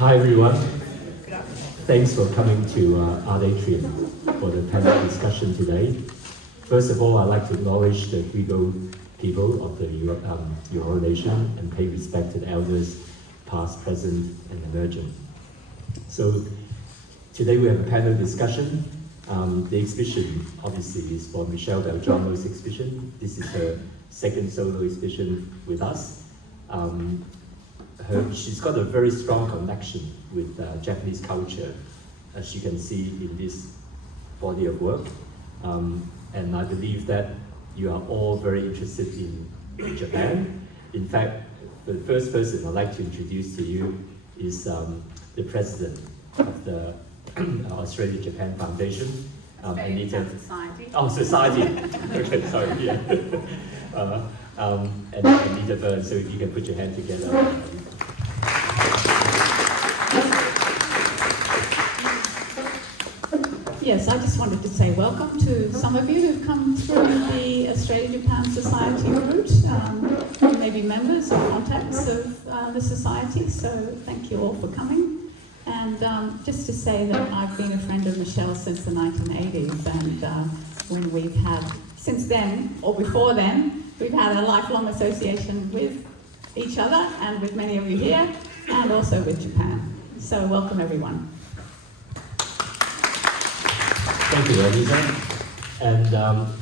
Hi everyone. Thanks for coming to Art Atrium for the panel discussion today. First of all, I'd like to acknowledge the Grigo people of the Eora Nation and pay respect to the elders, past, present, and emerging. So today we have a panel discussion. The exhibition obviously is for Michelle Beltrano's exhibition. This is her second solo exhibition with us. She's got a very strong connection with Japanese culture, as you can see in this body of work. And I believe that you are all very interested in Japan. In fact, the first person I'd like to introduce to you is the president of the Australia-Japan Foundation, Anita. Society. Oh, Society. Okay, sorry. Yeah. And Anita Byrne. So if you can put your hand together. Yes, I just wanted to say welcome to some of you who've come through the Australia-Japan Society route. You may be members or contacts of the Society, so thank you all for coming. And just to say that I've been a friend of Michelle since the 1980s, and when we've had, since then, or before then, we've had a lifelong association with each other and with many of you here, and also with Japan. So welcome everyone. Thank you, Anita. And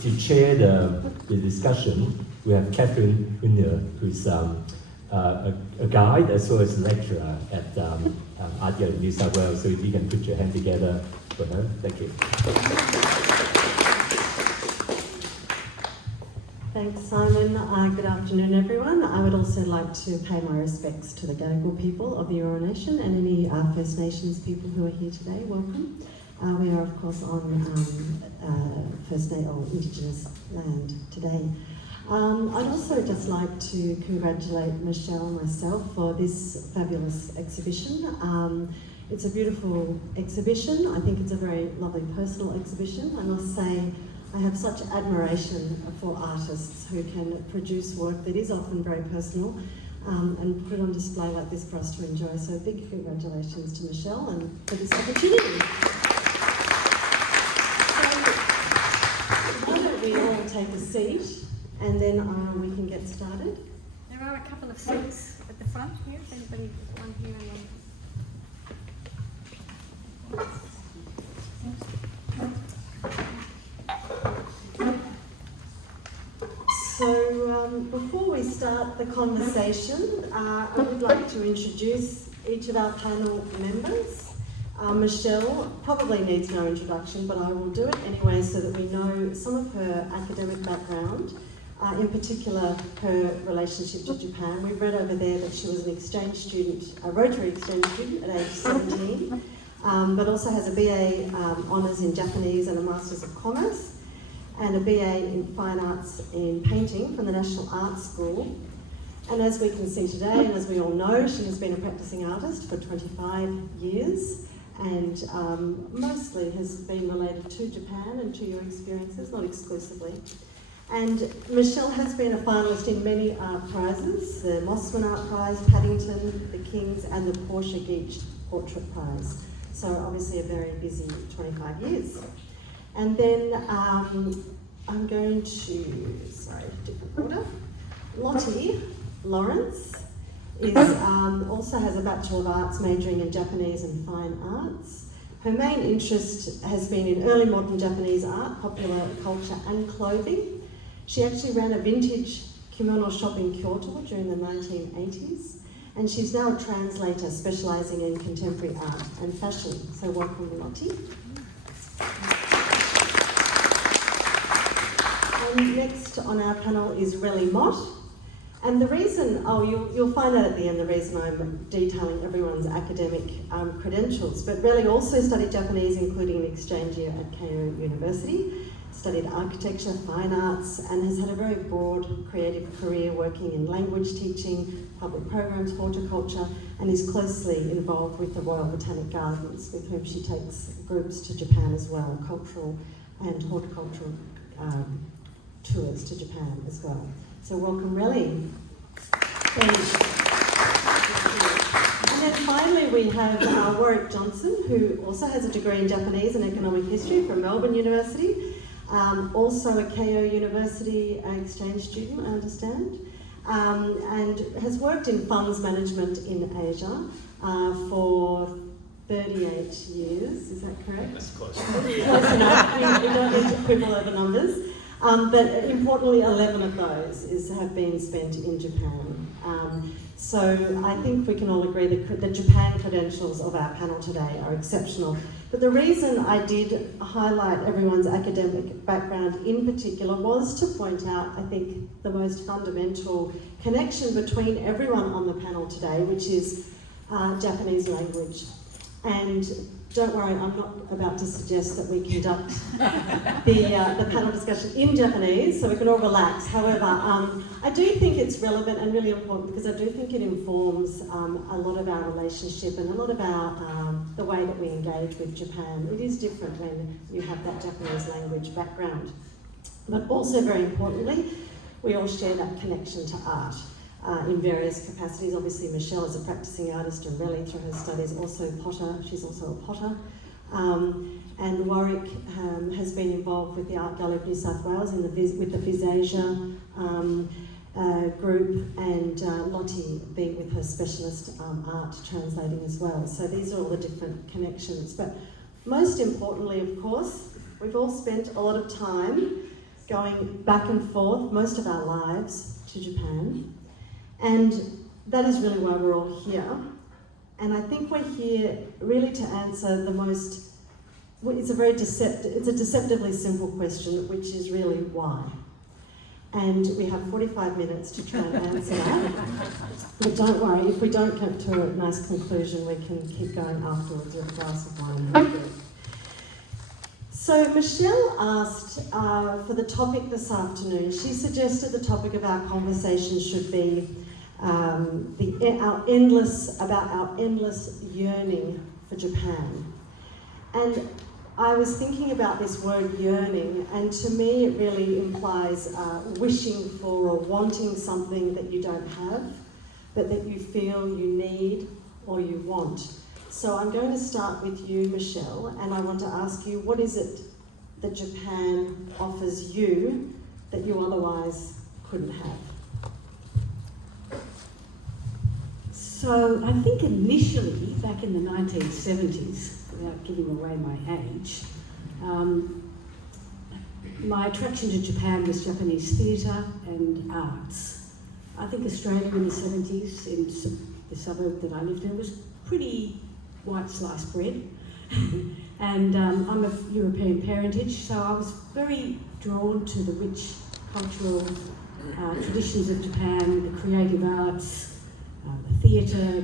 to chair the discussion, we have Catherine Unner, who's a guide as well as a lecturer at ADIA in New South Wales. So if you can put your hand together for her. Thank you. Thanks, Simon. Good afternoon, everyone. I would also like to pay my respects to the Gadigal people of the Eora Nation and any First Nations people who are here today. Welcome. We are, of course, on First Nation or Indigenous land today. I'd also just like to congratulate Michelle and myself for this fabulous exhibition. It's a beautiful exhibition. I think it's a very lovely personal exhibition. I must say, I have such admiration for artists who can produce work that is often very personal and put it on display like this for us to enjoy. So big congratulations to Michelle and for this opportunity. So, why don't we all take a seat and then we can get started. There are a couple of seats at the front here, if anybody, one here and one. So before we start the conversation, I would like to introduce each of our panel members. Michelle probably needs no introduction, but I will do it anyway so that we know some of her academic background, in particular her relationship to Japan. We've read over there that she was an exchange student, a Rotary exchange student at age 17, but also has a BA Honours in Japanese and a Masters of Commerce, and a BA in Fine Arts in Painting from the National Art School. And as we can see today, and as we all know, she has been a practicing artist for 25 years, and mostly has been related to Japan and to your experiences, not exclusively. And Michelle has been a finalist in many art prizes, the Mosman Art Prize, Paddington, the King's, and the Portia Geach Portrait Prize. So obviously a very busy 25 years. And then I'm going to, different order. Lottie Lawrence is, also has a Bachelor of Arts majoring in Japanese and Fine Arts. Her main interest has been in early modern Japanese art, popular culture and clothing. She actually ran a vintage kimono shop in Kyoto during the 1980s, and she's now a translator specialising in contemporary art and fashion. So welcome, Lottie. And next on our panel is Relly Mott. And the reason, you'll find out at the end the reason I'm detailing everyone's academic credentials, but Relly also studied Japanese, including an exchange year at Keio University, studied architecture, fine arts, and has had a very broad creative career working in language teaching, public programs, horticulture, and is closely involved with the Royal Botanic Gardens, with whom she takes groups to Japan as well, cultural and horticultural tours to Japan as well. So welcome, Relly. And then finally we have Warwick Johnson, who also has a degree in Japanese and economic history from Melbourne University, also a Keio University exchange student, I understand, and has worked in funds management in Asia for 38 years, is that correct? That's close. Close enough, we don't need to quibble over numbers. But importantly, 11 of those have been spent in Japan. So I think we can all agree that the Japan credentials of our panel today are exceptional. But the reason I did highlight everyone's academic background in particular was to point out, I think, the most fundamental connection between everyone on the panel today, which is Japanese language. And don't worry, I'm not about to suggest that we conduct the panel discussion in Japanese, so we can all relax. However, I do think it's relevant and really important because I do think it informs a lot of our relationship and a lot of our the way that we engage with Japan. It is different when you have that Japanese language background. But also, very importantly, we all share that connection to art. In various capacities. Obviously, Michelle is a practicing artist, and Relly, through her studies, also potter. She's also a potter. And Warwick has been involved with the Art Gallery of New South Wales with the Visasia group, and Lottie being with her specialist art translating as well. So these are all the different connections. But most importantly, of course, we've all spent a lot of time going back and forth, most of our lives, to Japan. And that is really why we're all here. And I think we're here really to answer the most, it's a deceptively simple question, which is really why. And we have 45 minutes to try and answer that. But don't worry, if we don't come to a nice conclusion, we can keep going afterwards with a glass of wine. So Michelle asked for the topic this afternoon. She suggested the topic of our conversation should be our endless yearning for Japan. And I was thinking about this word yearning, and to me it really implies wishing for or wanting something that you don't have, but that you feel you need or you want. So I'm going to start with you, Michelle, and I want to ask you, what is it that Japan offers you that you otherwise couldn't have? So I think initially, back in the 1970s, without giving away my age, my attraction to Japan was Japanese theatre and arts. I think Australia in the 70s, in the suburb that I lived in, was pretty white sliced bread. And I'm of European parentage, so I was very drawn to the rich cultural traditions of Japan, the creative arts, the theatre,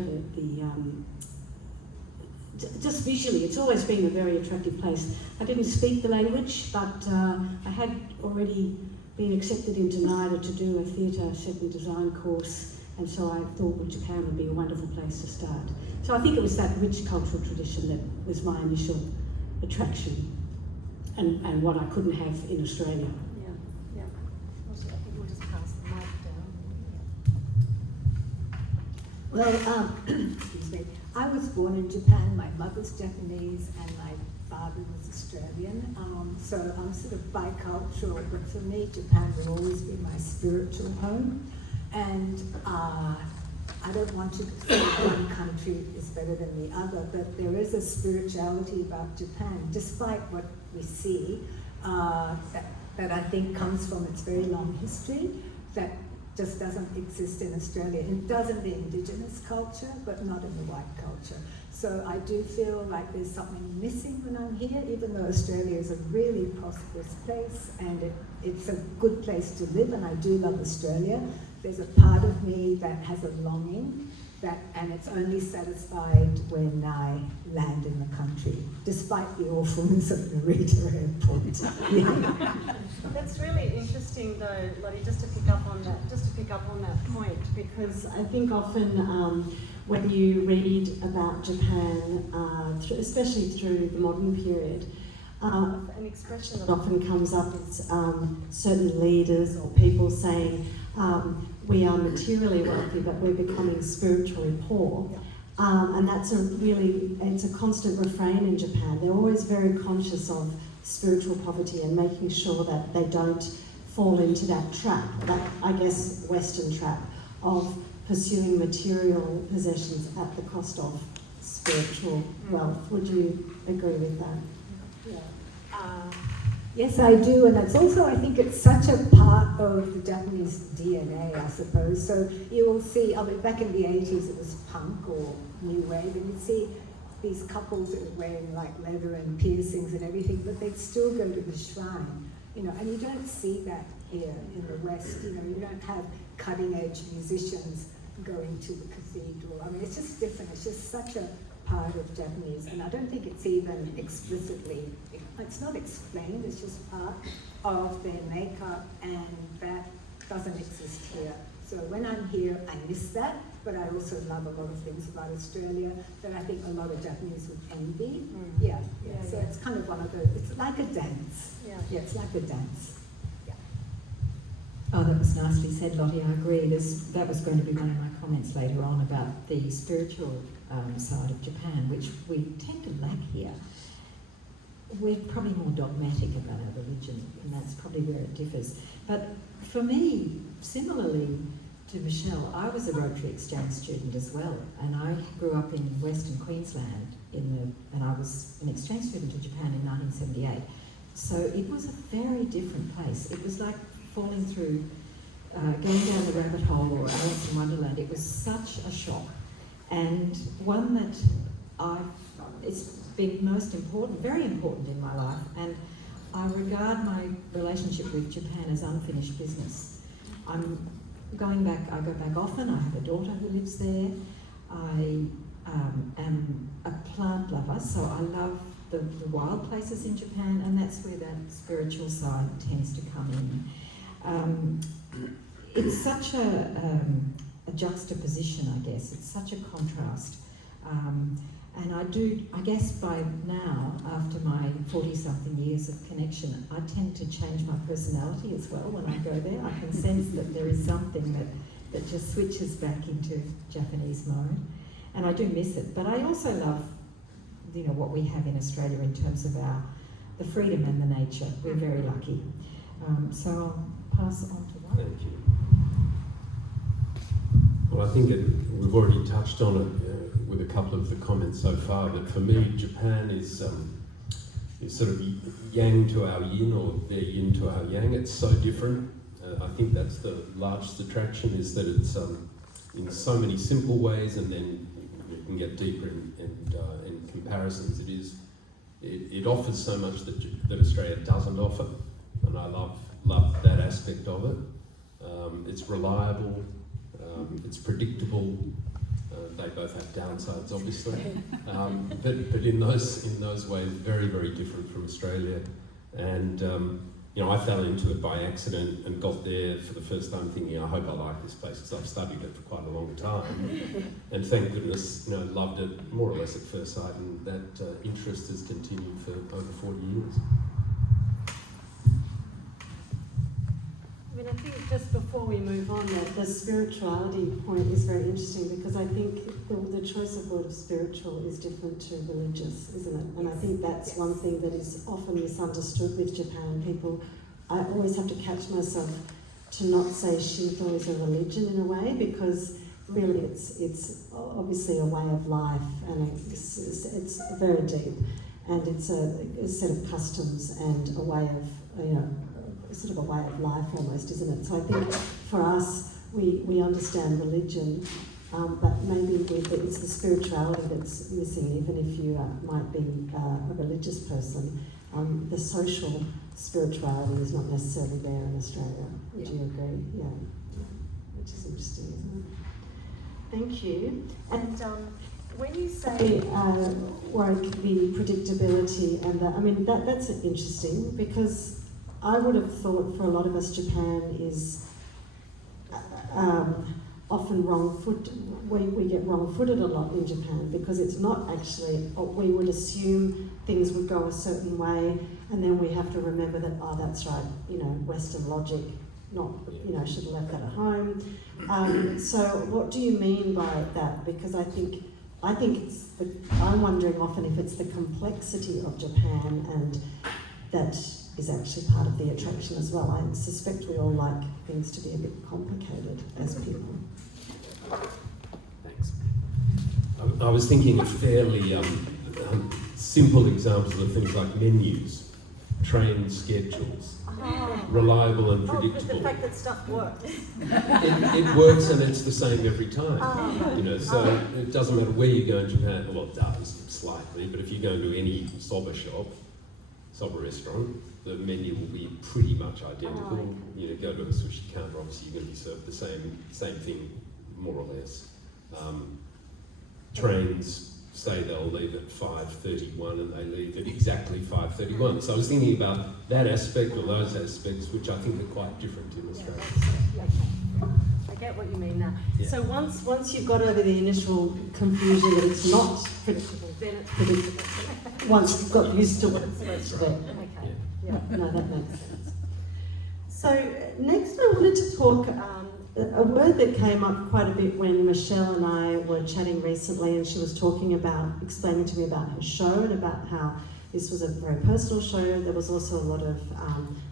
just visually, it's always been a very attractive place. I didn't speak the language, but I had already been accepted into NIDA to do a theatre set and design course, and so I thought well, Japan would be a wonderful place to start. So I think it was that rich cultural tradition that was my initial attraction, and what I couldn't have in Australia. Yeah. I think we'll just pass the mic down. Well, excuse me. I was born in Japan. My mother's Japanese and my father was Australian. So I'm sort of bicultural, but for me, Japan will always be my spiritual home. And I don't want to say one country is better than the other, but there is a spirituality about Japan, despite what we see, that I think comes from its very long history, that just doesn't exist in Australia. It does in the Indigenous culture, but not in the white culture. So I do feel like there's something missing when I'm here, even though Australia is a really prosperous place and it's a good place to live, and I do love Australia. There's a part of me that has a longing, and it's only satisfied when I land in the country, despite the awfulness of Narita Airport. That's really interesting, though, Lottie, just to pick up on that point, because I think often when you read about Japan, especially through the modern period, an expression that often comes up is certain leaders or people saying, we are materially wealthy, but we're becoming spiritually poor. And that's it's a constant refrain in Japan. They're always very conscious of spiritual poverty and making sure that they don't fall into that trap, that, I guess, Western trap of pursuing material possessions at the cost of spiritual wealth. Would you agree with that? Yeah. Yes, I do, and it's also, I think it's such a part of the Japanese DNA, I suppose. So you will see, back in the 80s it was punk or new wave, and you'd see these couples that were wearing like leather and piercings and everything, but they'd still go to the shrine, and you don't see that here in the West. You don't have cutting-edge musicians going to the cathedral. It's just different. It's just such a part of Japanese, and I don't think it's even explicitly, it's not explained, it's just part of their makeup, and that doesn't exist here. So when I'm here, I miss that, but I also love a lot of things about Australia that I think a lot of Japanese would envy. Yeah. So it's kind of one of those, it's like a dance. Yeah, it's like a dance. Oh, that was nicely said, Lottie. I agree. That was going to be one of my comments later on about the spiritual side of Japan, which we tend to lack here. We're probably more dogmatic about our religion, and that's probably where it differs. But for me, similarly to Michelle, I was a Rotary Exchange student as well, and I grew up in Western Queensland, and I was an exchange student to Japan in 1978. So it was a very different place. It was like falling through, going down the rabbit hole or Alice in Wonderland. It was such a shock, and one that it's been most important, very important in my life, and I regard my relationship with Japan as unfinished business. I go back often. I have a daughter who lives there. I am a plant lover, so I love the wild places in Japan, and that's where that spiritual side tends to come in. It's such a juxtaposition, I guess. It's such a contrast. And I guess by now, after my 40-something years of connection, I tend to change my personality as well when I go there. I can sense that there is something that just switches back into Japanese mode. And I do miss it. But I also love, what we have in Australia in terms of the freedom and the nature. We're very lucky. So I'll pass it on to Warren. Thank you. Well, I think we've already touched on it with a couple of the comments so far, but for me, Japan is sort of yang to our yin, or their yin to our yang. It's so different. I think that's the largest attraction, is that it's in so many simple ways, and then you can get deeper in comparisons. It offers so much that Australia doesn't offer, and I love that aspect of it. It's reliable, it's predictable. They both have downsides, obviously, but in those ways, very, very different from Australia. And I fell into it by accident and got there for the first time thinking, I hope I like this place, because I've studied it for quite a long time. And thank goodness, loved it more or less at first sight, and that interest has continued for over 40 years. I think just before we move on, the spirituality point is very interesting, because I think the choice of word of spiritual is different to religious, isn't it? And I think that's one thing that is often misunderstood with Japan. I always have to catch myself to not say Shinto is a religion in a way, because really it's obviously a way of life, and it's very deep, and it's a set of customs and a way of, sort of a way of life almost, isn't it? So I think for us, we understand religion, but maybe it's the spirituality that's missing, even if you might be a religious person. The social spirituality is not necessarily there in Australia. Would you agree? Yeah. Which is interesting, isn't it? Thank you. And when you say the predictability, and that's interesting, because I would have thought for a lot of us Japan is often we get wrong-footed a lot in Japan, because it's not actually, we would assume things would go a certain way, and then we have to remember that, that's right, Western logic, should have left that at home. So what do you mean by that? Because I think I think I'm wondering often if it's the complexity of Japan, and that is actually part of the attraction as well. I suspect we all like things to be a bit complicated as people. Thanks. I was thinking of fairly simple examples of things like menus, train schedules, reliable and predictable. The fact that stuff works. It works and it's the same every time. You know, so it doesn't matter where you go in Japan. Well, it does slightly, but if you go into any soba shop, soba restaurant, the menu will be pretty much identical. You know, go to a sushi counter, obviously you're going to be served the same thing, more or less. Trains say they'll leave at 5:31 and they leave at exactly 5:31. So I was thinking about that aspect or those aspects, which I think are quite different in Australia. I get what you mean now. Yeah. So once you've got over the initial confusion that it's not predictable, then it's predictable. Once you've got used to what it's supposed to be. Okay. Yeah. No, that makes sense. So next I wanted to talk a word that came up quite a bit when Michelle and I were chatting recently, and she was explaining to me about her show and about how this was a very personal show. There was also a lot of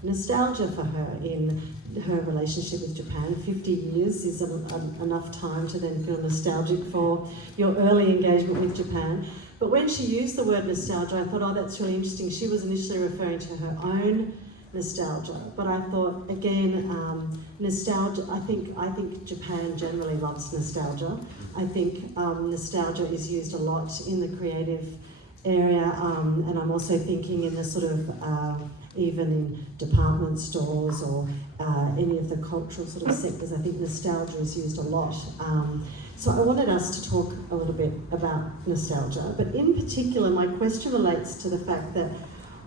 nostalgia for her in her relationship with Japan. 50 years is enough time to then feel nostalgic for your early engagement with Japan. But when she used the word nostalgia, I thought, oh, that's really interesting. She was initially referring to her own nostalgia, but I thought again, nostalgia. I think Japan generally loves nostalgia. I think nostalgia is used a lot in the creative area, and I'm also thinking in the sort of even in department stores or any of the cultural sort of sectors. I think nostalgia is used a lot. So I wanted us to talk a little bit about nostalgia, but in particular, my question relates to the fact that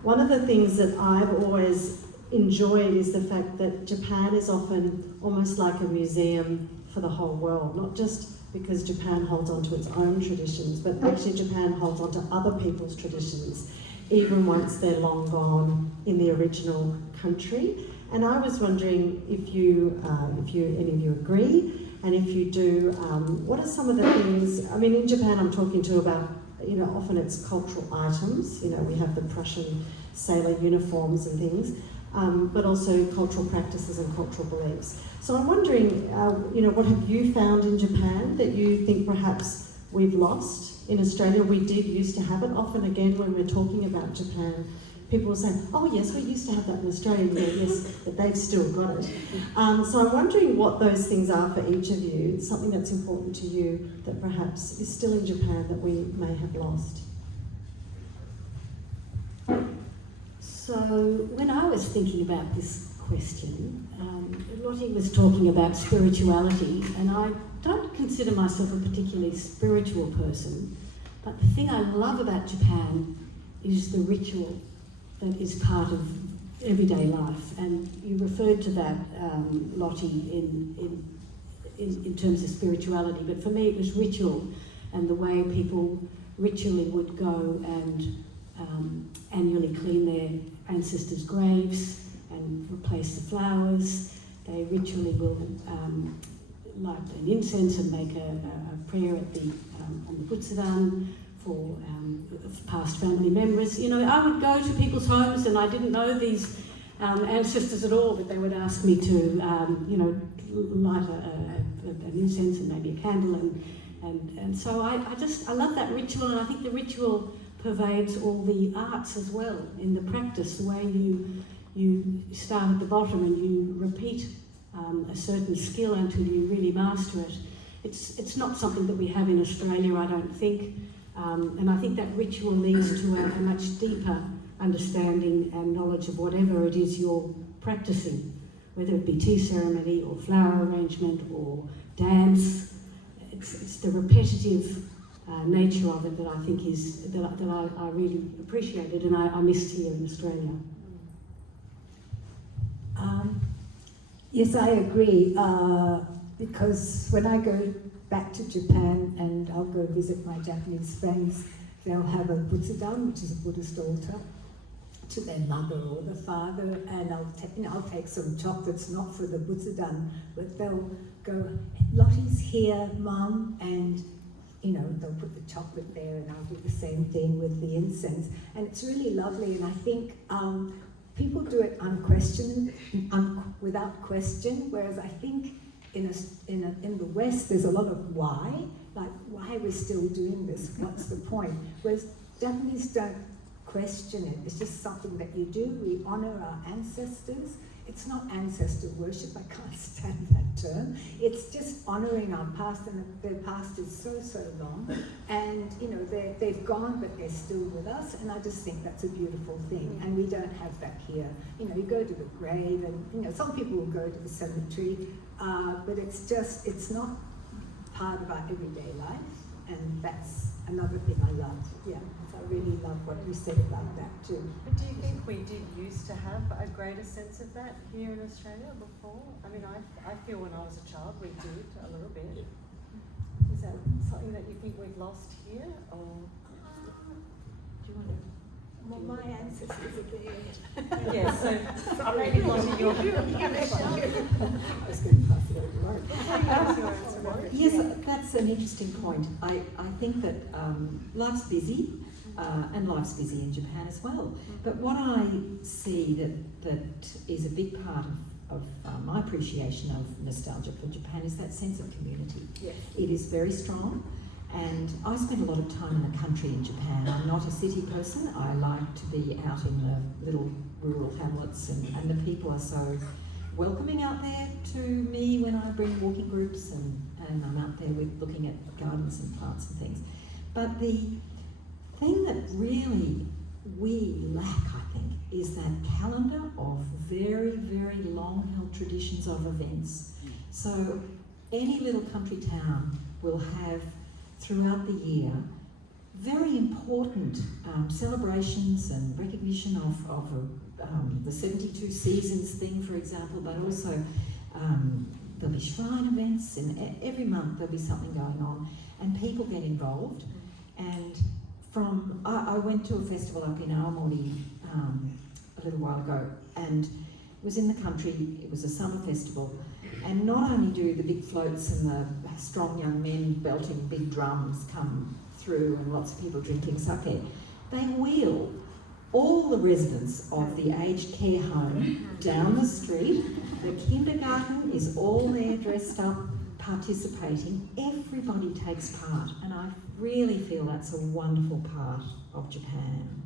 one of the things that I've always enjoyed is the fact that Japan is often almost like a museum for the whole world, not just because Japan holds on to its own traditions, but actually Japan holds on to other people's traditions, even once they're long gone in the original country. And I was wondering if any of you agree, and if you do, what are some of the things, I mean, in Japan I'm talking to about, you know, often it's cultural items, you know, we have the Prussian sailor uniforms and things, but also cultural practices and cultural beliefs. So I'm wondering, you know, what have you found in Japan that you think perhaps we've lost in Australia? We did used to have it. Often again when we're talking about Japan, people will say, oh yes, we used to have that in Australia. Yeah, yes, but they've still got it. So I'm wondering what those things are for each of you, something that's important to you that perhaps is still in Japan that we may have lost. So when I was thinking about this question, Lottie was talking about spirituality, and I don't consider myself a particularly spiritual person, but the thing I love about Japan is the ritual that is part of everyday life, and you referred to that, Lottie, in terms of spirituality, but for me it was ritual, and the way people ritually would go and annually clean their ancestors' graves and replace the flowers. They ritually will light an incense and make a prayer at on the Butsudan for past family members. You know, I would go to people's homes and I didn't know these ancestors at all, but they would ask me to, you know, light an incense and maybe a candle, and so I love that ritual, and I think the ritual pervades all the arts as well in the practice, the way you start at the bottom and you repeat a certain skill until you really master it. It's not something that we have in Australia, I don't think, and I think that ritual leads to a much deeper understanding and knowledge of whatever it is you're practicing, whether it be tea ceremony or flower arrangement or dance. It's the repetitive nature of it that I think is that I really appreciated and I missed here in Australia. Yes, I agree, because when I go back to Japan and I'll go visit my Japanese friends, they'll have a Butsudan, which is a Buddhist altar, to their mother or the father, and I'll take some chocolates, not for the Butsudan, but they'll go, Lottie's here, Mum, and you know, they'll put the chocolate there, and I'll do the same thing with the incense. And it's really lovely, and I think people do it without question, whereas I think in the West there's a lot of why, like why we're still doing this, what's the point? Whereas Japanese don't question it, it's just something that you do. We honour our ancestors. It's not ancestor worship, I can't stand that term. It's just honouring our past, and their past is so long. And you know, they've gone, but they're still with us, and I just think that's a beautiful thing. And we don't have that here. You know, you go to the grave, and you know, some people will go to the cemetery, but it's not part of our everyday life, and that's another thing I love. Yeah, so I really love what you said about that too. But do you think we did used to have a greater sense of that here in Australia before? I mean, I feel when I was a child we did a little bit. Is that something that you think we've lost here, or do you want to? Well, my ancestors are there. Yeah, so maybe Lottie, you're I was going to pass it over to Mark. Yes, that's an interesting point. I think that life's busy, and life's busy in Japan as well. But what I see that is a big part of my appreciation of nostalgia for Japan is that sense of community. Yes. It is very strong. And I spend a lot of time in the country in Japan. I'm not a city person. I like to be out in the little rural hamlets, and the people are so welcoming out there to me when I bring walking groups, and I'm out there with looking at gardens and plants and things. But the thing that really we lack, I think, is that calendar of very, very long-held traditions of events. So any little country town will have throughout the year very important celebrations and recognition of the 72 seasons thing, for example, but also there'll be shrine events, and every month there'll be something going on, and people get involved. And I went to a festival up in Aomori a little while ago, and it was in the country. It was a summer festival. And not only do the big floats and the strong young men belting big drums come through and lots of people drinking sake, they wheel all the residents of the aged care home down the street. The kindergarten is all there dressed up, participating. Everybody takes part, and I really feel that's a wonderful part of Japan.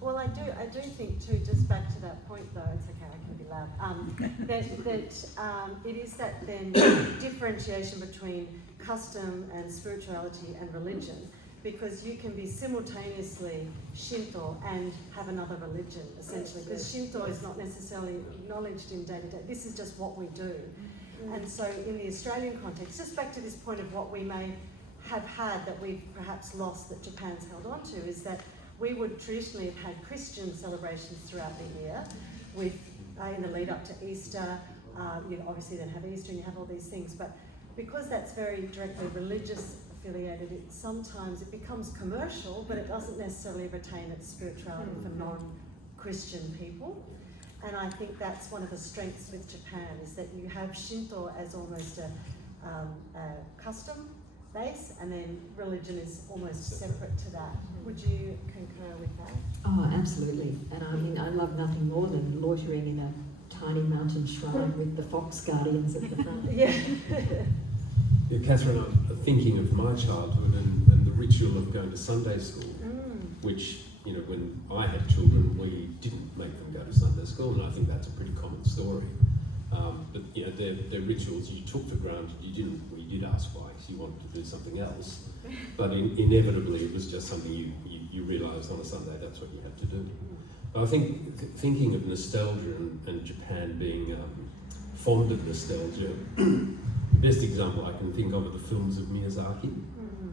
Well, I do think too, just back to that point though, it's okay, I can be loud, that it is that then differentiation between custom and spirituality and religion, because you can be simultaneously Shinto and have another religion, essentially, because Shinto is not necessarily acknowledged in day-to-day, this is just what we do. And so in the Australian context, just back to this point of what we may have had that we've perhaps lost that Japan's held on to, is that we would traditionally have had Christian celebrations throughout the year, with in the lead up to Easter. You obviously then have Easter and you have all these things, but because that's very directly religious affiliated, sometimes it becomes commercial, but it doesn't necessarily retain its spirituality for non-Christian people. And I think that's one of the strengths with Japan, is that you have Shinto as almost a custom base, and then religion is almost separate to that. Would you concur with that? Oh, absolutely. And I mean, I love nothing more than loitering in a tiny mountain shrine with the fox guardians at the front. Yeah. Yeah, Catherine, I'm thinking of my childhood and the ritual of going to Sunday school, which, you know, when I had children, we didn't make them go to Sunday school, and I think that's a pretty common story. But you know, they're rituals you took for granted. You did ask why, because you wanted to do something else. But inevitably, it was just something you realised on a Sunday that's what you had to do. But I think thinking of nostalgia and Japan being fond of nostalgia, the best example I can think of are the films of Miyazaki.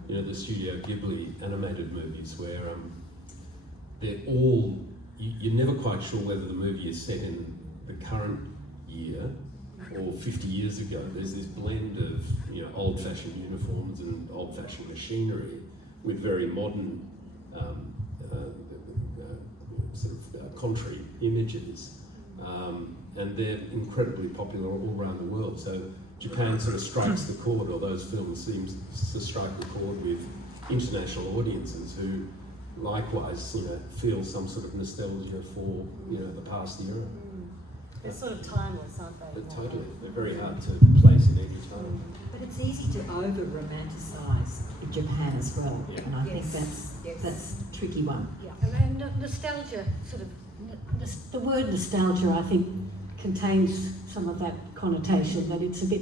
You know, the Studio Ghibli animated movies, where they're all, you're never quite sure whether the movie is set in the current year or 50 years ago. There's this blend of, you know, old-fashioned uniforms and old-fashioned machinery with very modern contrary images, and they're incredibly popular all around the world. So Japan sort of strikes the chord, or those films seem to strike the chord with international audiences who likewise, feel some sort of nostalgia for, the past era. They're sort of timeless, aren't they? But totally, they're very hard to place in any time. But it's easy to over-romanticise Japan as well, Yeah. and I Yes, think yes. that's a tricky one. Yeah, and nostalgia sort of, The word nostalgia, I think, contains some of that connotation that it's a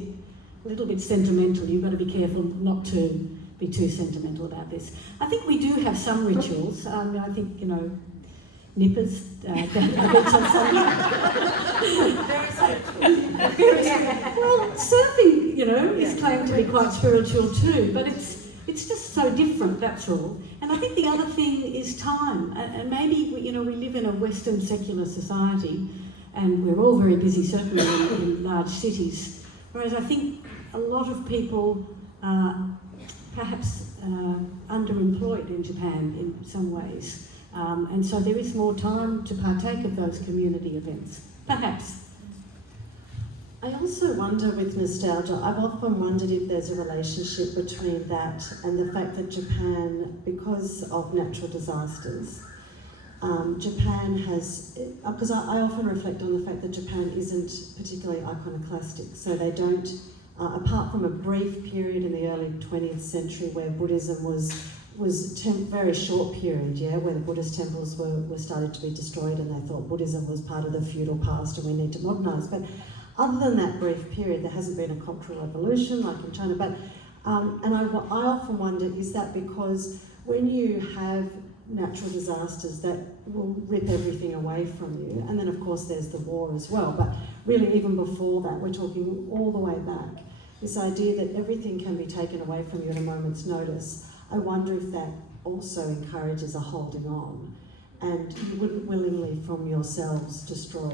little bit sentimental. You've got to be careful not to be too sentimental about this. I think we do have some rituals. I think, nippers, well, surfing, is claimed to be quite spiritual too, but it's just so different, that's all. And I think the other thing is time. And maybe, we live in a Western secular society, and we're all very busy, certainly in large cities. Whereas I think a lot of people are perhaps underemployed in Japan in some ways. And so there is more time to partake of those community events, perhaps. I also wonder with nostalgia, I've often wondered if there's a relationship between that and the fact that Japan, because of natural disasters, Japan has, because I often reflect on the fact that Japan isn't particularly iconoclastic, so they don't, apart from a brief period in the early 20th century where Buddhism was very short period, where the Buddhist temples were started to be destroyed and they thought Buddhism was part of the feudal past and we need to modernise. But other than that brief period, there hasn't been a cultural evolution like in China. But and I often wonder, is that because when you have natural disasters that will rip everything away from you, and then of course there's the war as well, but really even before that, we're talking all the way back, this idea that everything can be taken away from you at a moment's notice. I wonder if that also encourages a holding on, and you wouldn't willingly from yourselves destroy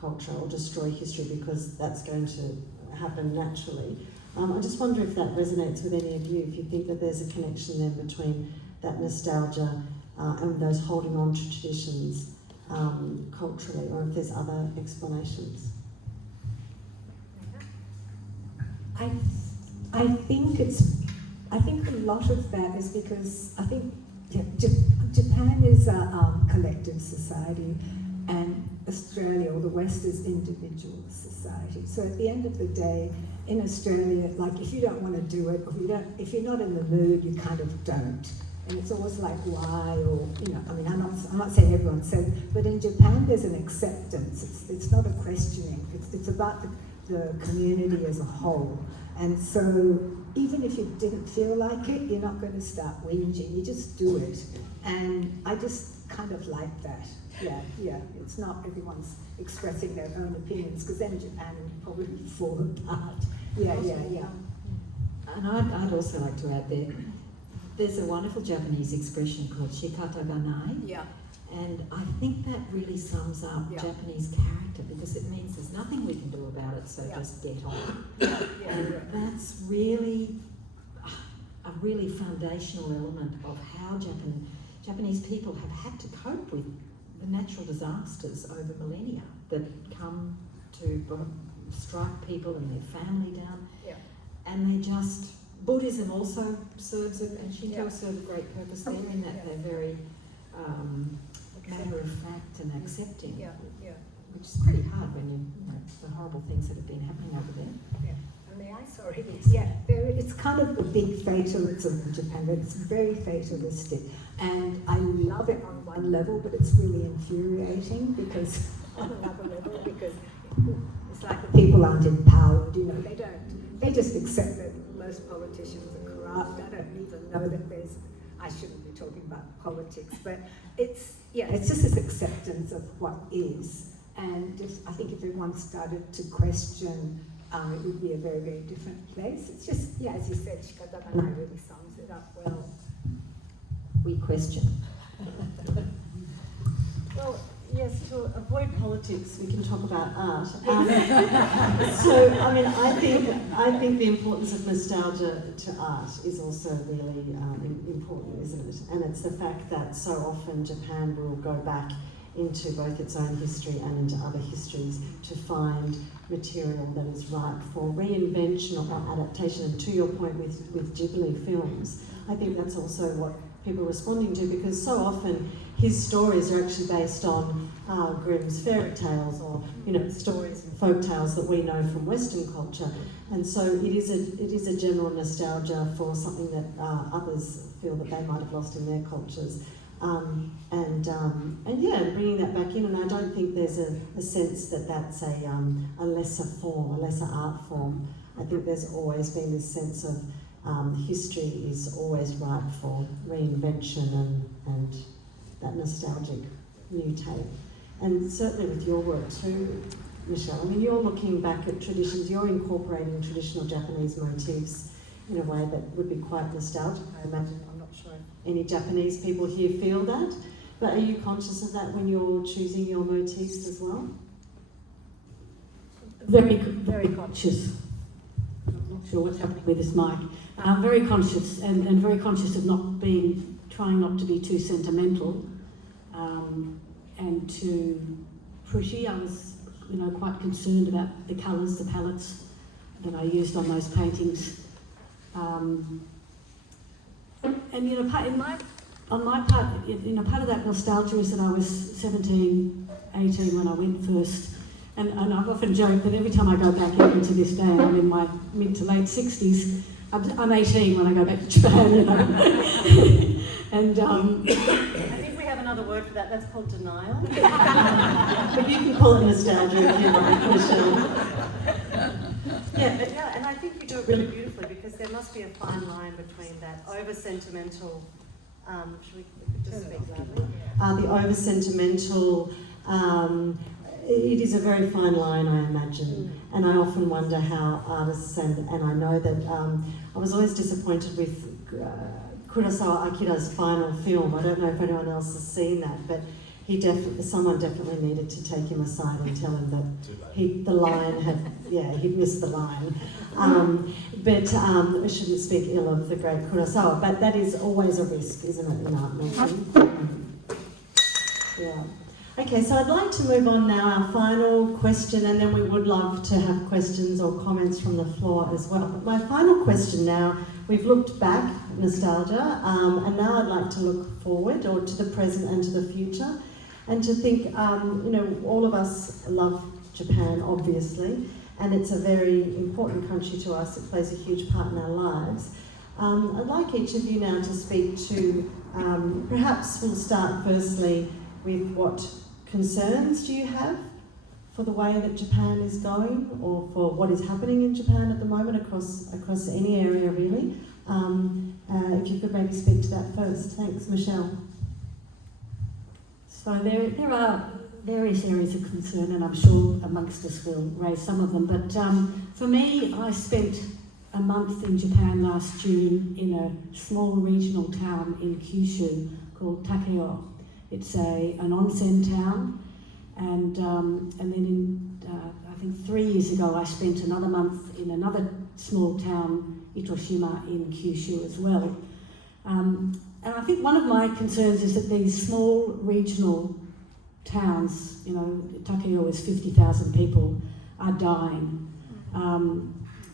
culture or destroy history because that's going to happen naturally. I just wonder if that resonates with any of you, if you think that there's a connection then between that nostalgia and those holding on to traditions culturally, or if there's other explanations. I think a lot of that is because I think Japan is a collective society, and Australia or the West is individual society. So at the end of the day, in Australia, like if you don't want to do it, or if you're not in the mood, you kind of don't. And it's always like, why? Or, I'm not saying everyone says, but in Japan there's an acceptance. It's not a questioning. It's about the community as a whole. And so even if you didn't feel like it, you're not going to start whinging. You just do it. And I just kind of like that. Yeah. It's not everyone's expressing their own opinions, because then Japan would probably fall apart. Yeah. And I'd also like to add there's a wonderful Japanese expression called shikata ga nai. yeah, And I think that really sums up Yeah. Japanese character, because it means there's nothing we can do about it, so Yeah. just get on. yeah, And that's really a really foundational element of how Japanese people have had to cope with the natural disasters over millennia that come to strike people and their family down. Yeah. And they just, Buddhism also serves, and Shinto Yeah. serve a great purpose there in that they're very matter of fact and accepting, yeah. which is pretty hard when you know the horrible things that have been happening over there. And the ice already. Yeah, it's kind of the big fatalism in Japan. It's very fatalistic, and I love it on one level, but it's really infuriating because on another level, because it's like the people aren't empowered. They just accept that most politicians are corrupt. I don't even know that there's. I shouldn't be talking about politics, but it's just this acceptance of what is, and I think if everyone started to question. It would be a very, very different place. It's just, as you said, shikata ga nai really sums it up well. We question. Well, yes, to avoid politics, we can talk about art. So, I think the importance of nostalgia to art is also really important, isn't it? And it's the fact that so often Japan will go back into both its own history and into other histories to find material that is ripe for reinvention or adaptation. And to your point with Ghibli films, I think that's also what people are responding to, because so often his stories are actually based on Grimm's fairy tales, or stories and folk tales that we know from Western culture, and so it is a general nostalgia for something that others feel that they might have lost in their cultures, and bringing that back in. And I don't think there's a sense that that's a lesser form, a lesser art form. I think there's always been this sense of history is always ripe for reinvention and that nostalgic new take. And certainly with your work too, Michelle, I mean, you're looking back at traditions, you're incorporating traditional Japanese motifs in a way that would be quite nostalgic, I imagine. I'm not sure if any Japanese people here feel that, but are you conscious of that when you're choosing your motifs as well? Very, very conscious. I'm not sure what's happening with this mic. Very conscious, and very conscious of trying not to be too sentimental and too pretty. I was, quite concerned about the colours, the palettes that I used on those paintings. And on my part, part of that nostalgia is that I was 17, 18 when I went first. And I've often joked that every time I go back, even to this day, and I'm in my mid to late 60s, I'm 18 when I go back to Japan, And I think we have another word for that. That's called denial. But you can call it nostalgia if you like, Michelle. Yeah, and I think you do it really beautifully, because there must be a fine line between that over-sentimental. Should we just speak loudly? The over-sentimental. It is a very fine line, I imagine, and I often wonder how artists, and I know that I was always disappointed with Kurosawa Akira's final film. I don't know if anyone else has seen that, but someone definitely needed to take him aside and tell him that he'd missed the line. But I shouldn't speak ill of the great Kurosawa, but that is always a risk, isn't it, in art making? Yeah. Okay, so I'd like to move on now, our final question, and then we would love to have questions or comments from the floor as well. But my final question now, we've looked back, nostalgia, and now I'd like to look forward, or to the present and to the future, and to think, all of us love Japan, obviously, and it's a very important country to us. It plays a huge part in our lives. I'd like each of you now to speak to, perhaps we'll start firstly with what concerns do you have for the way that Japan is going, or for what is happening in Japan at the moment across any area really. If you could maybe speak to that first. Thanks, Michelle. So there are various areas of concern, and I'm sure amongst us will raise some of them. But for me, I spent a month in Japan last June in a small regional town in Kyushu called Takeo. It's an onsen town, and then I think 3 years ago I spent another month in another small town, Itoshima, in Kyushu as well. And I think one of my concerns is that these small regional towns, Takeo is 50,000 people, are dying.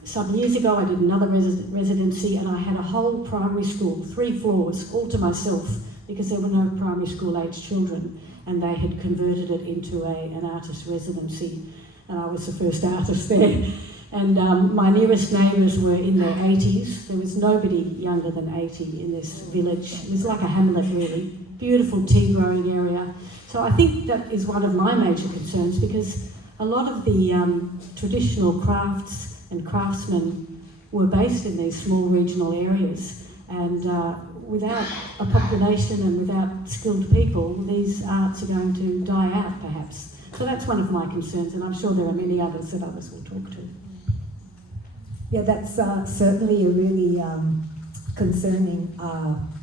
Some years ago I did another residency, and I had a whole primary school, 3 floors, all to myself, because there were no primary school age children, and they had converted it into an artist residency, and I was the first artist there. And my nearest neighbours were in their 80s. There was nobody younger than 80 in this village. It was like a hamlet really, beautiful tea growing area. So I think that is one of my major concerns, because a lot of the traditional crafts and craftsmen were based in these small regional areas, and without a population and without skilled people, these arts are going to die out, perhaps. So that's one of my concerns, and I'm sure there are many others that others will talk to. Yeah, that's certainly a really concerning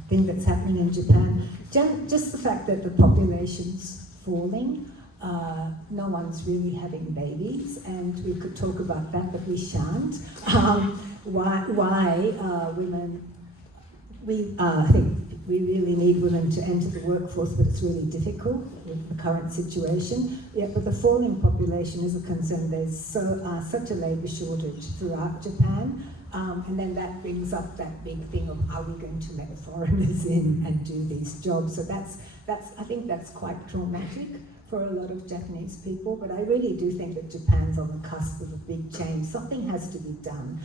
thing that's happening in Japan. Just the fact that the population's falling, no one's really having babies, and we could talk about that, but we shan't. Why women... I think we really need women to enter the workforce, but it's really difficult with the current situation. Yet, but the falling population is a concern. There's such a labour shortage throughout Japan, and then that brings up that big thing of, are we going to let foreigners in and do these jobs? So I think that's quite traumatic for a lot of Japanese people, but I really do think that Japan's on the cusp of a big change. Something has to be done.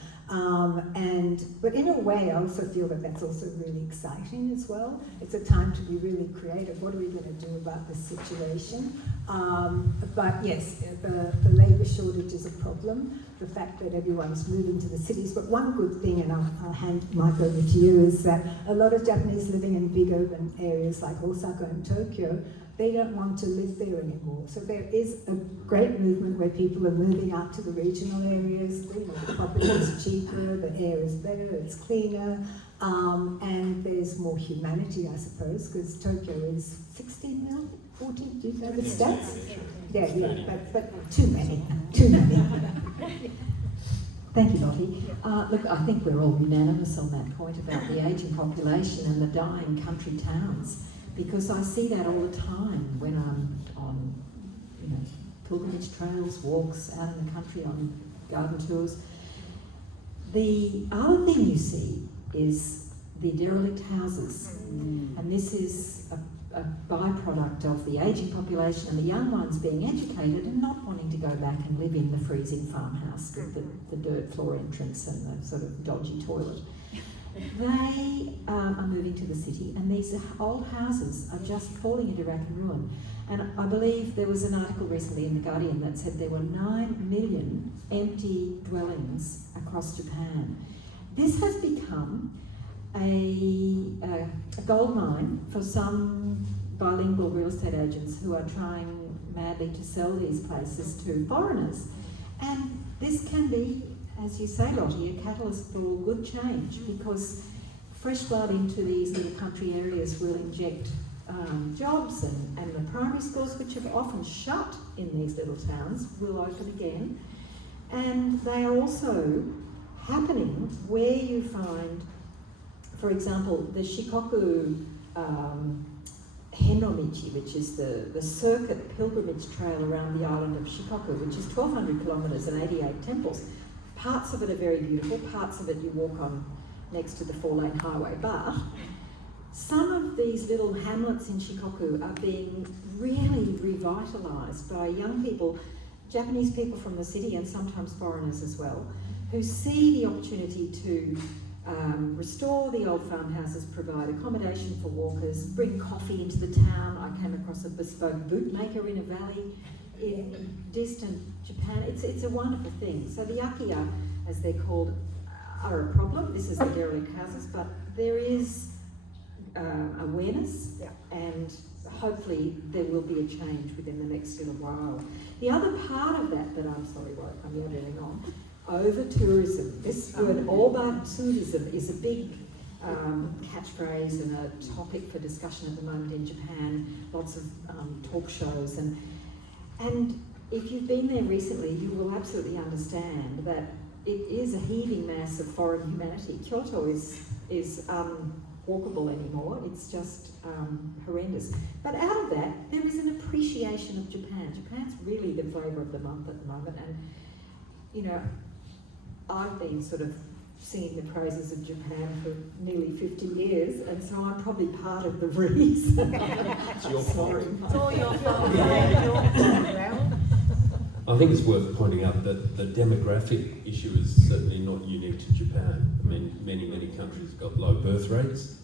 But in a way, I also feel that that's also really exciting as well. It's a time to be really creative. What are we going to do about this situation? But yes, the labour shortage is a problem. The fact that everyone's moving to the cities. But one good thing, and I'll hand Mike over to you, is that a lot of Japanese living in big urban areas like Osaka and Tokyo, they don't want to live there anymore. So there is a great movement where people are moving out to the regional areas. You know, the property is cheaper, the air is better, it's cleaner, and there's more humanity, I suppose, because Tokyo is 16 million, 14, do you know the stats? Yeah, but too many. Thank you, Lottie. Look, I think we're all unanimous on that point about the ageing population and the dying country towns, because I see that all the time when I'm on, pilgrimage trails, walks out in the country, on garden tours. The other thing you see is the derelict houses, and this is a byproduct of the ageing population and the young ones being educated and not wanting to go back and live in the freezing farmhouse with the dirt floor entrance and the sort of dodgy toilet. They are moving to the city, and these old houses are just falling into rack and ruin. And I believe there was an article recently in The Guardian that said there were 9 million empty dwellings across Japan. This has become a gold mine for some bilingual real estate agents who are trying madly to sell these places to foreigners. And this can be, as you say, Lottie, a catalyst for good change, because fresh blood into these little country areas will inject jobs, and the primary schools, which have often shut in these little towns, will open again. And they are also happening where you find, for example, the Shikoku Hennomichi, which is the circuit pilgrimage trail around the island of Shikoku, which is 1,200 kilometres and 88 temples. Parts of it are very beautiful, parts of it you walk on next to the 4-lane highway, but some of these little hamlets in Shikoku are being really revitalised by young people, Japanese people from the city and sometimes foreigners as well, who see the opportunity to restore the old farmhouses, provide accommodation for walkers, bring coffee into the town. I came across a bespoke bootmaker in a valley in distant Japan. It's a wonderful thing. So the yakiya, as they're called, are a problem. This is the derelict houses, but there is awareness, and hopefully there will be a change within the next little while. The other part of that I'm sorry, I'm yabbering on, over-tourism. This word over-tourism is a big catchphrase and a topic for discussion at the moment in Japan. Lots of talk shows, and if you've been there recently, you will absolutely understand that it is a heaving mass of foreign humanity. Kyoto is walkable anymore. It's just horrendous. But out of that, there is an appreciation of Japan. Japan's really the flavour of the month at the moment, and I've been sort of singing the praises of Japan for nearly 50 years, and so I'm probably part of the reason. It's your fault. It's all your fault. I think it's worth pointing out that the demographic issue is certainly not unique to Japan. I mean, many countries have got low birth rates.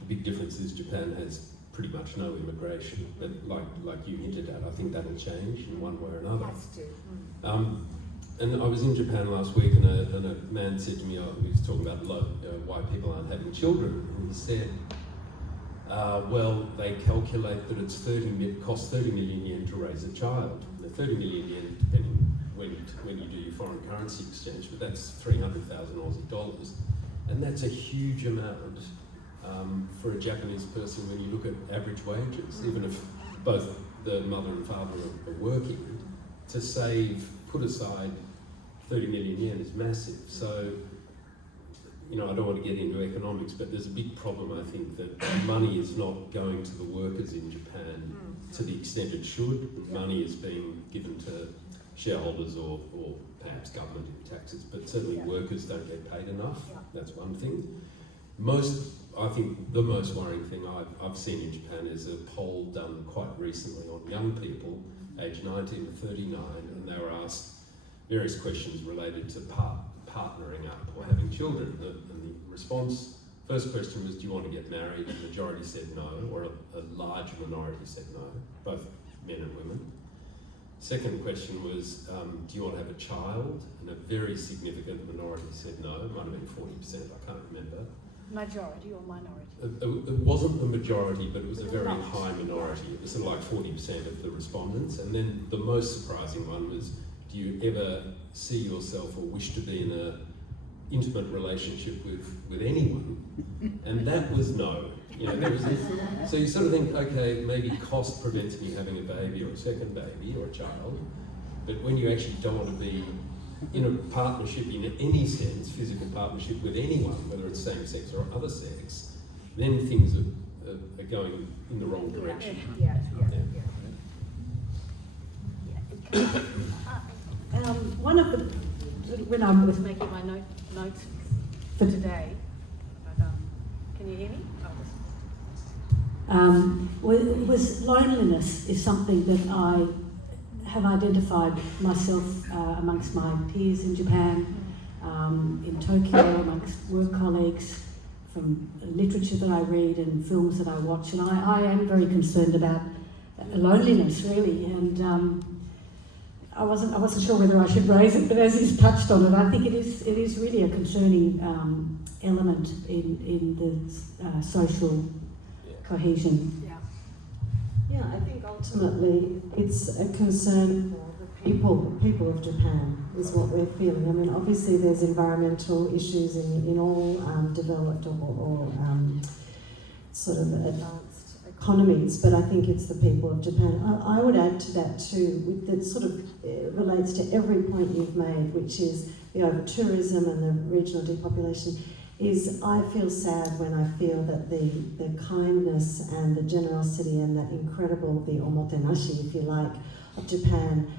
The big difference is Japan has pretty much no immigration, but like you hinted at, I think that'll change in one way or another. Has to. And I was in Japan last week, and a man said to me, he was talking about why people aren't having children, and he said, well, they calculate that it costs 30 million yen to raise a child. Now, 30 million yen, depending when you do your foreign currency exchange, but that's 300,000 Aussie dollars, and that's a huge amount for a Japanese person when you look at average wages, even if both the mother and father are working. To put aside 30 million yen is massive. So you know, I don't want to get into economics, but there's a big problem, I think, that money is not going to the workers in Japan to the extent it should. Money is being given to shareholders or perhaps government in taxes, but certainly workers don't get paid enough. That's one thing. I think the most worrying thing I've seen in Japan is a poll done quite recently on young people, aged 19 to 39, and they were asked various questions related to partnering up or having children. And the response, first question was, do you want to get married? And the majority said no, or a large minority said no, both men and women. Second question was, do you want to have a child? And a very significant minority said no, it might have been 40%, I can't remember. Majority or minority? It wasn't the majority, but it was a very high minority. It was sort of like 40% of the respondents. And then the most surprising one was, do you ever see yourself or wish to be in an intimate relationship with anyone? And that was no. You know, so you sort of think, okay, maybe cost prevents me having a baby or a second baby or a child, but when you actually don't want to be in a partnership in any sense, physical partnership with anyone, whether it's same sex or other sex, then things are going in the wrong direction. One of the, when I I was was making my notes for today, but can you hear me? was loneliness is something that I have identified myself amongst my peers in Japan, in Tokyo, amongst work colleagues, from literature that I read and films that I watch, and I am very concerned about loneliness, really. And I wasn't sure whether I should raise it, but as he's touched on it, I think it is really a concerning element in the social cohesion. Yeah, I think ultimately it's a concern for the people of Japan, is what we're feeling. I mean, obviously there's environmental issues in all developed or sort of advanced economies, but I think it's the people of Japan. I would add to that too, that sort of relates to every point you've made, which is the over-tourism and the regional depopulation. Is I feel sad when I feel that the kindness and the generosity and that incredible, the omotenashi, if you like, of Japan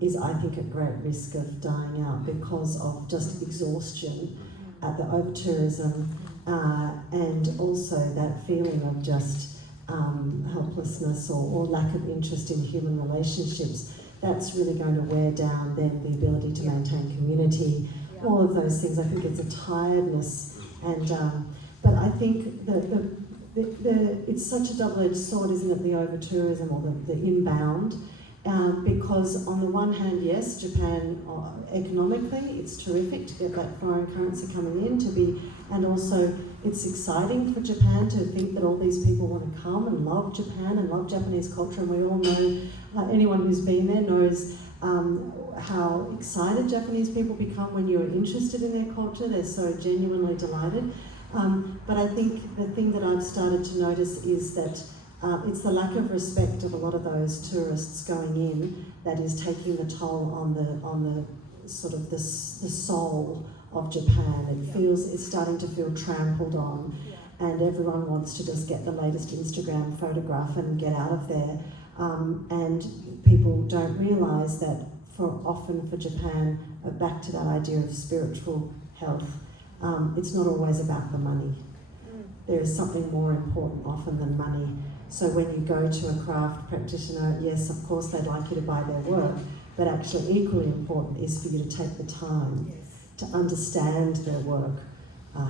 is, I think, at great risk of dying out because of just exhaustion at the over-tourism and also that feeling of just helplessness or lack of interest in human relationships. That's really going to wear down then the ability to maintain community. All of those things, I think it's a tiredness, and but I think that it's such a double-edged sword, isn't it? The over-tourism or the inbound, because on the one hand, yes, Japan economically, it's terrific to get that foreign currency coming in and also it's exciting for Japan to think that all these people want to come and love Japan and love Japanese culture, and we all know, anyone who's been there knows. How excited Japanese people become when you're interested in their culture. They're so genuinely delighted. But I think the thing that I've started to notice is that it's the lack of respect of a lot of those tourists going in that is taking the toll on the sort of the soul of Japan. It feels, it's starting to feel trampled on, and everyone wants to just get the latest Instagram photograph and get out of there. And people don't realise that often for Japan, back to that idea of spiritual health, it's not always about the money. There is something more important often than money. So when you go to a craft practitioner, yes, of course they'd like you to buy their work, but actually equally important is for you to take the time to understand their work.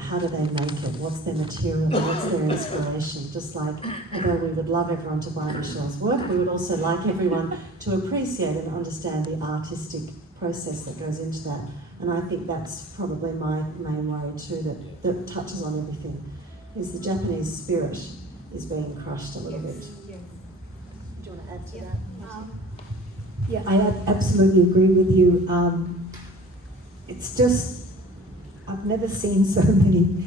How do they make it? What's their material? What's their inspiration? Just like, although we would love everyone to buy Michelle's work, we would also like everyone to appreciate and understand the artistic process that goes into that. And I think that's probably my main worry too, that touches on everything, is the Japanese spirit is being crushed a little bit. Yes. Do you want to add to that? Yeah, I absolutely agree with you. It's just, I've never seen so many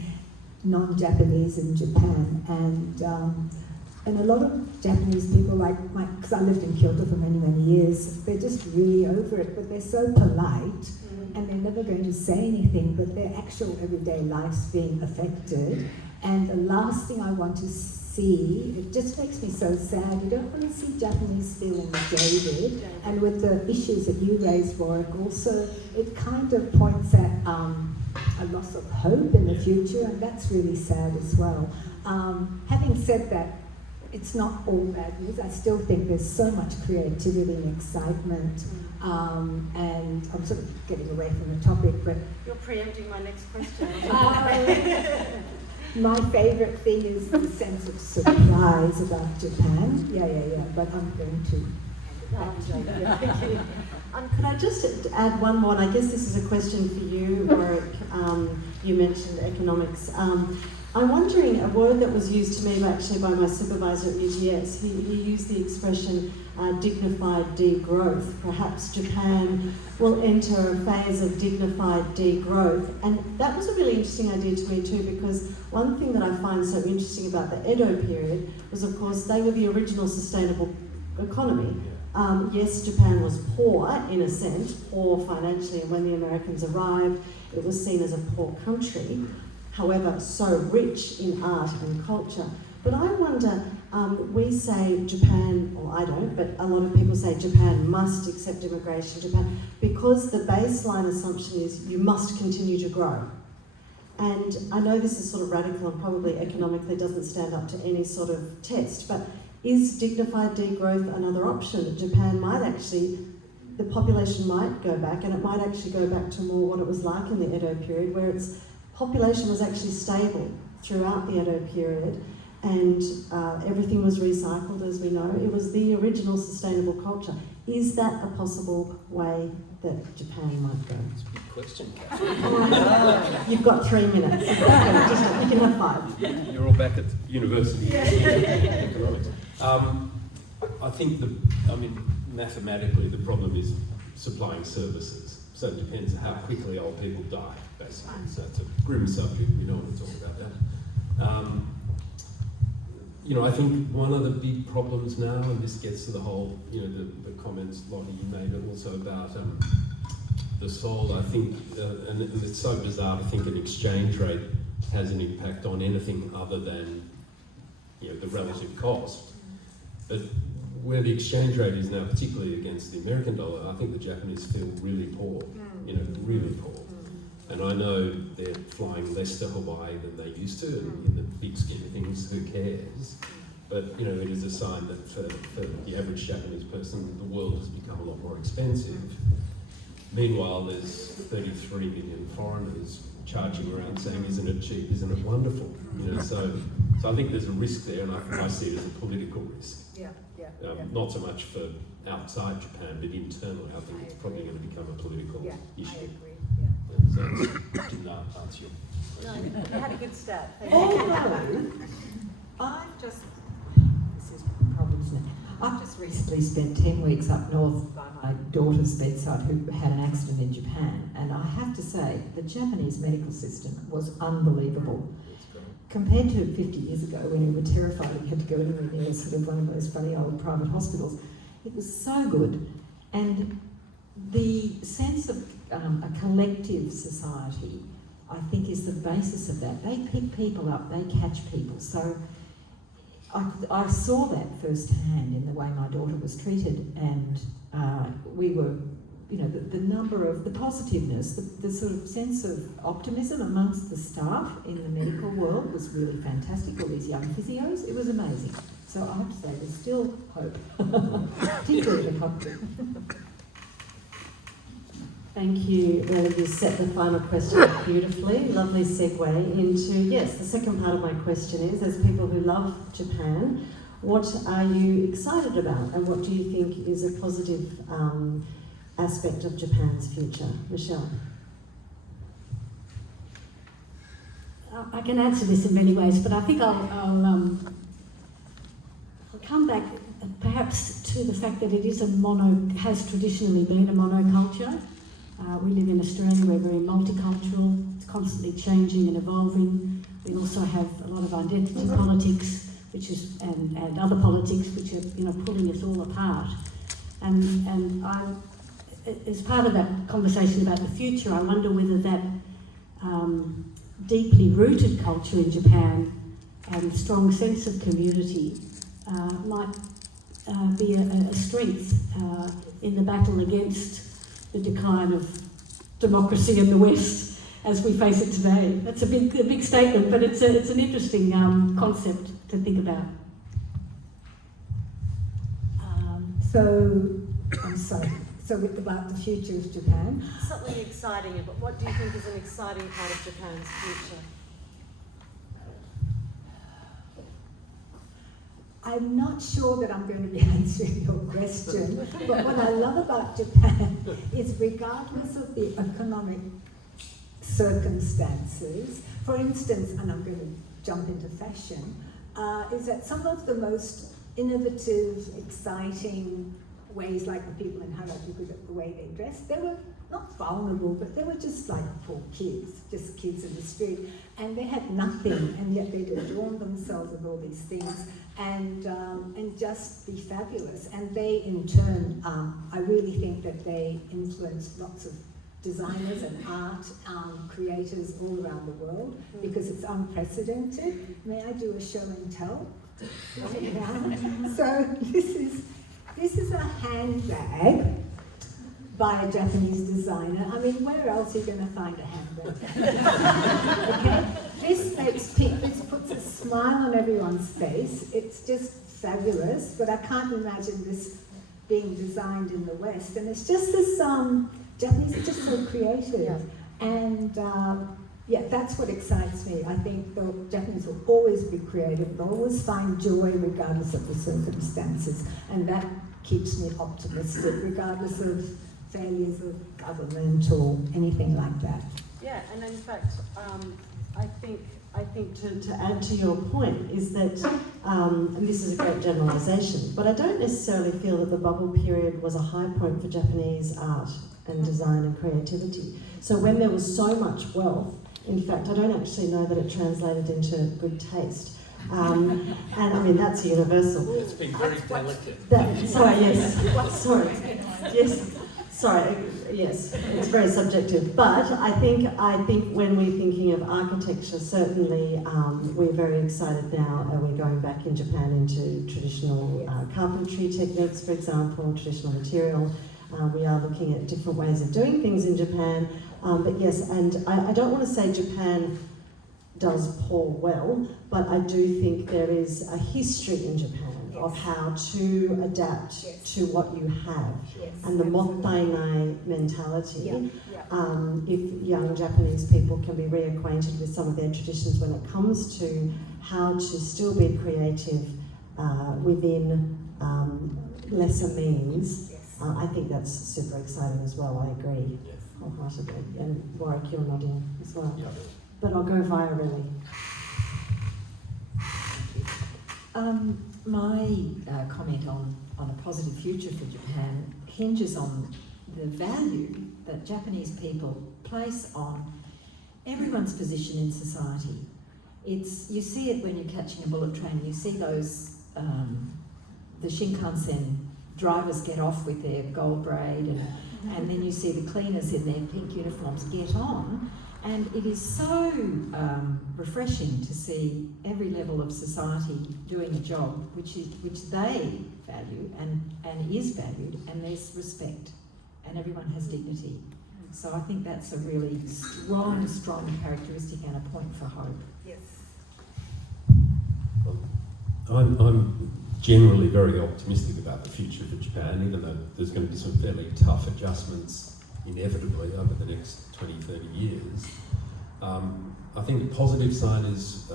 non-Japanese in Japan, and And a lot of Japanese people, because I lived in Kyoto for many, many years, they're just really over it, but they're so polite and they're never going to say anything, but their actual everyday life's being affected. And the last thing I want to see, it just makes me so sad. You don't want to see Japanese feeling jaded. And with the issues that you raised, Warwick, also, it kind of points at a loss of hope in the future, and that's really sad as well. Having said that, it's not all bad news. I still think there's so much creativity and excitement, and I'm sort of getting away from the topic, but You're preempting my next question. my favourite thing is the sense of surprise about Japan. Yeah, but I'm going to hand it back to you. Thank you. Could I just add one more, and I guess this is a question for you, Warwick. You mentioned economics. I'm wondering, a word that was used to me actually by my supervisor at UTS, he used the expression dignified degrowth. Perhaps Japan will enter a phase of dignified degrowth. And that was a really interesting idea to me too, because one thing that I find so interesting about the Edo period was, of course, they were the original sustainable economy. Yes, Japan was poor in a sense, poor financially, and when the Americans arrived, it was seen as a poor country. However, so rich in art and culture. But I wonder, we say Japan, or I don't, but a lot of people say Japan must accept immigration, Japan, because the baseline assumption is you must continue to grow. And I know this is sort of radical and probably economically doesn't stand up to any sort of test, but is dignified degrowth another option? That Japan might actually, the population might go back, and it might actually go back to more what it was like in the Edo period, where its population was actually stable throughout the Edo period, and everything was recycled, as we know. It was the original sustainable culture. Is that a possible way that Japan might go? That's a big question, Catherine. You've got 3 minutes. You can have 5. You're all back at university. Economics. I think mathematically the problem is supplying services. So it depends how quickly old people die, basically. So it's a grim subject. We don't want to talk about that. I think one of the big problems now, and this gets to the whole, the comments, Lottie, you made also about the soul. I think, and it's so bizarre to think an exchange rate has an impact on anything other than, the relative cost. But where the exchange rate is now, particularly against the American dollar, I think the Japanese feel really poor, really poor. And I know they're flying less to Hawaii than they used to, and in the big scheme of things, who cares? But, it is a sign that for the average Japanese person, the world has become a lot more expensive. Meanwhile, there's 33 million foreigners charging around saying, isn't it cheap, isn't it wonderful? So I think there's a risk there, and I see it as a political risk. Not so much for outside Japan, but internally, I think it's probably going to become a political issue. I agree. So I did not answer your question. No, you had a good start. I've just recently spent 10 weeks up north by my daughter's bedside who had an accident in Japan, and I have to say the Japanese medical system was unbelievable. Compared to 50 years ago when we were terrified and had to go anywhere near sort of one of those funny old private hospitals, it was so good. And the sense of a collective society, I think, is the basis of that. They pick people up, they catch people. So I saw that firsthand in the way my daughter was treated, and we were, the number of, the positiveness, the sort of sense of optimism amongst the staff in the medical world was really fantastic. All these young physios, it was amazing. So I have to say, there's still hope, particularly in the country. Thank you. You set the final question up beautifully. Lovely segue into, yes, the second part of my question is, as people who love Japan, what are you excited about, and what do you think is a positive aspect of Japan's future? Michelle? I can answer this in many ways, but I think I'll come back perhaps to the fact that it is has traditionally been a monoculture. We live in Australia, we're very multicultural, it's constantly changing and evolving. We also have a lot of identity politics. which is and other politics, which are, you know, pulling us all apart. And as part of that conversation about the future, I wonder whether that deeply rooted culture in Japan and strong sense of community might be a strength in the battle against the decline of democracy in the West as we face it today. That's a big statement, but it's an interesting concept to think about. I'm sorry. So about the future of Japan. Something exciting, but what do you think is an exciting part of Japan's future? I'm not sure that I'm going to be answering your question, but what I love about Japan is regardless of the economic circumstances, for instance, and I'm going to jump into fashion, is that some of the most innovative, exciting ways, like the people in Harajuku, the way they dressed, they were not vulnerable, but they were just like poor kids, just kids in the street, and they had nothing, and yet they'd adorn themselves with all these things, and just be fabulous. And they, in turn, I really think that they influenced lots of designers and art creators all around the world, because it's unprecedented. May I do a show and tell? So this is a handbag by a Japanese designer. I mean, where else are you going to find a handbag? Okay, this puts a smile on everyone's face. It's just fabulous, but I can't imagine this being designed in the West. And it's just this, Japanese are just so creative. Yeah. And yeah, that's what excites me. I think the Japanese will always be creative. They'll always find joy regardless of the circumstances. And that keeps me optimistic, regardless of failures of government or anything like that. Yeah, and in fact, I think to add to your point is that, and this is a great generalisation, but I don't necessarily feel that the bubble period was a high point for Japanese art and design and creativity. So when there was so much wealth, in fact, I don't actually know that it translated into good taste. And I mean, that's universal. It's been very delicate. Yes, it's very subjective. But I think when we're thinking of architecture, certainly we're very excited now, and we're going back in Japan into traditional carpentry techniques, for example, traditional material. We are looking at different ways of doing things in Japan. But yes, and I don't want to say Japan does poor well, but I do think there is a history in Japan of how to adapt to what you have, and the mottainai mentality. If young Japanese people can be reacquainted with some of their traditions when it comes to how to still be creative within lesser means, I think that's super exciting as well. I agree wholeheartedly, and Warwick, you're nodding as well. Yeah. But I'll go virally. My comment on a positive future for Japan hinges on the value that Japanese people place on everyone's position in society. You see it when you're catching a bullet train. You see those the Shinkansen drivers get off with their gold braid, and then you see the cleaners in their pink uniforms get on. And it is so refreshing to see every level of society doing a job which they value and is valued, and there's respect, and everyone has dignity. So I think that's a really strong characteristic and a point for hope. Yes. I'm generally very optimistic about the future for Japan, even though there's going to be some fairly tough adjustments inevitably over the next 20, 30 years. I think the positive side is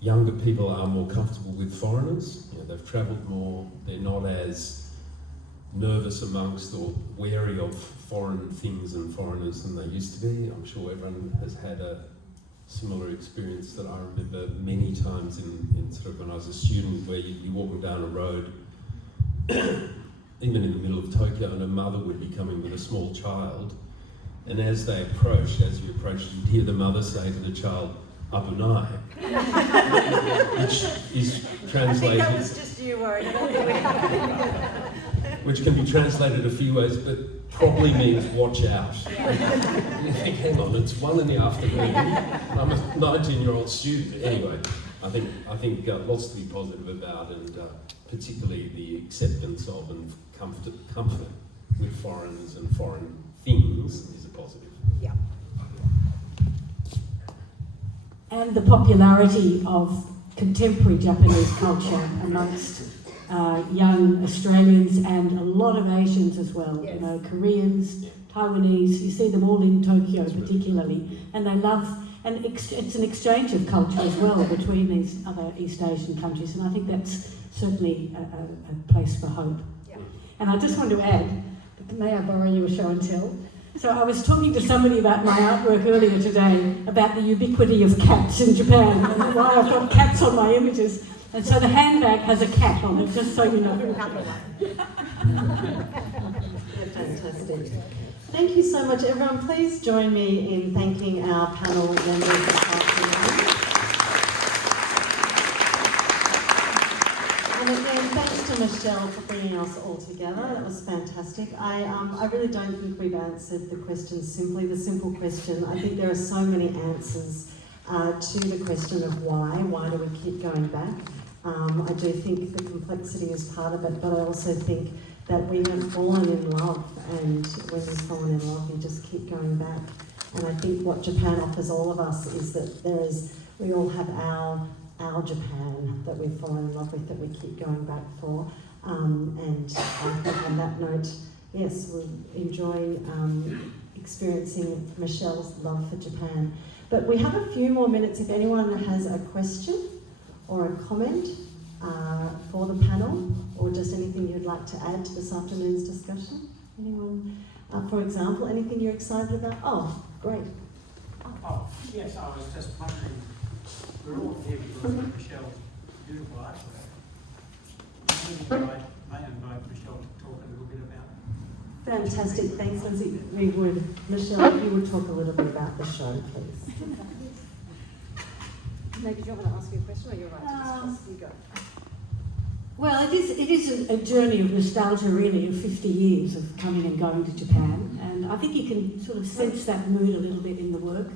younger people are more comfortable with foreigners. You know, they've travelled more, they're not as nervous amongst or wary of foreign things and foreigners than they used to be. I'm sure everyone has had a similar experience that I remember many times in sort of when I was a student, where you'd be walking down a road even in the middle of Tokyo, and a mother would be coming with a small child, and as you approach, you'd hear the mother say to the child, abunai, which is I think translated, that was just you worried. which can be translated a few ways, but probably means watch out. You think, hang on, it's 1 in the afternoon. I'm a 19-year-old student. Anyway, I think lots to be positive about, and particularly the acceptance of and comfort with foreigners and foreign things is a positive. Yeah. And the popularity of contemporary Japanese culture amongst young Australians and a lot of Asians as well. Yes. You know, Koreans, Taiwanese. You see them all in Tokyo particularly, and they love. And it's an exchange of culture as well between these other East Asian countries, and I think that's certainly a place for hope. Yeah. And I just want to add, may I borrow your show and tell? So I was talking to somebody about my artwork earlier today about the ubiquity of cats in Japan and why I've got cats on my images. And so the handbag has a cat on it, just so you know. Fantastic. Thank you so much, everyone. Please join me in thanking our panel members this afternoon. And again, thanks to Michelle for bringing us all together. That was fantastic. I really don't think we've answered the question simply, the simple question. I think there are so many answers to the question of why. Why do we keep going back? I do think the complexity is part of it, but I also think that we have fallen in love, and when you've fallen in love, you just keep going back. And I think what Japan offers all of us is that we all have our Japan that we've fallen in love with, that we keep going back for. And I think on that note, yes, we'll enjoy experiencing Michelle's love for Japan. But we have a few more minutes if anyone has a question or a comment for the panel, or just anything you'd like to add to this afternoon's discussion. Anyone? For example, anything you're excited about? Oh, great. Oh, yes, I was just wondering, we're all here because of Michelle's beautiful artwork. May I invite Michelle to talk a little bit about it? Fantastic, thanks Lindsay. We would, Michelle, if you would talk a little bit about the show, please. Maybe do you want to ask me a question, or you're right to discuss? You go. Well, it is a journey of nostalgia, really, of 50 years of coming and going to Japan, and I think you can sort of sense that mood a little bit in the work.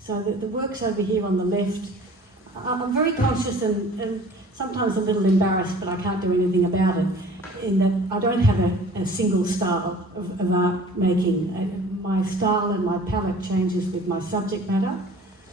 So the work's over here on the left. I'm very conscious and sometimes a little embarrassed, but I can't do anything about it, in that I don't have a single style of art making. My style and my palette changes with my subject matter.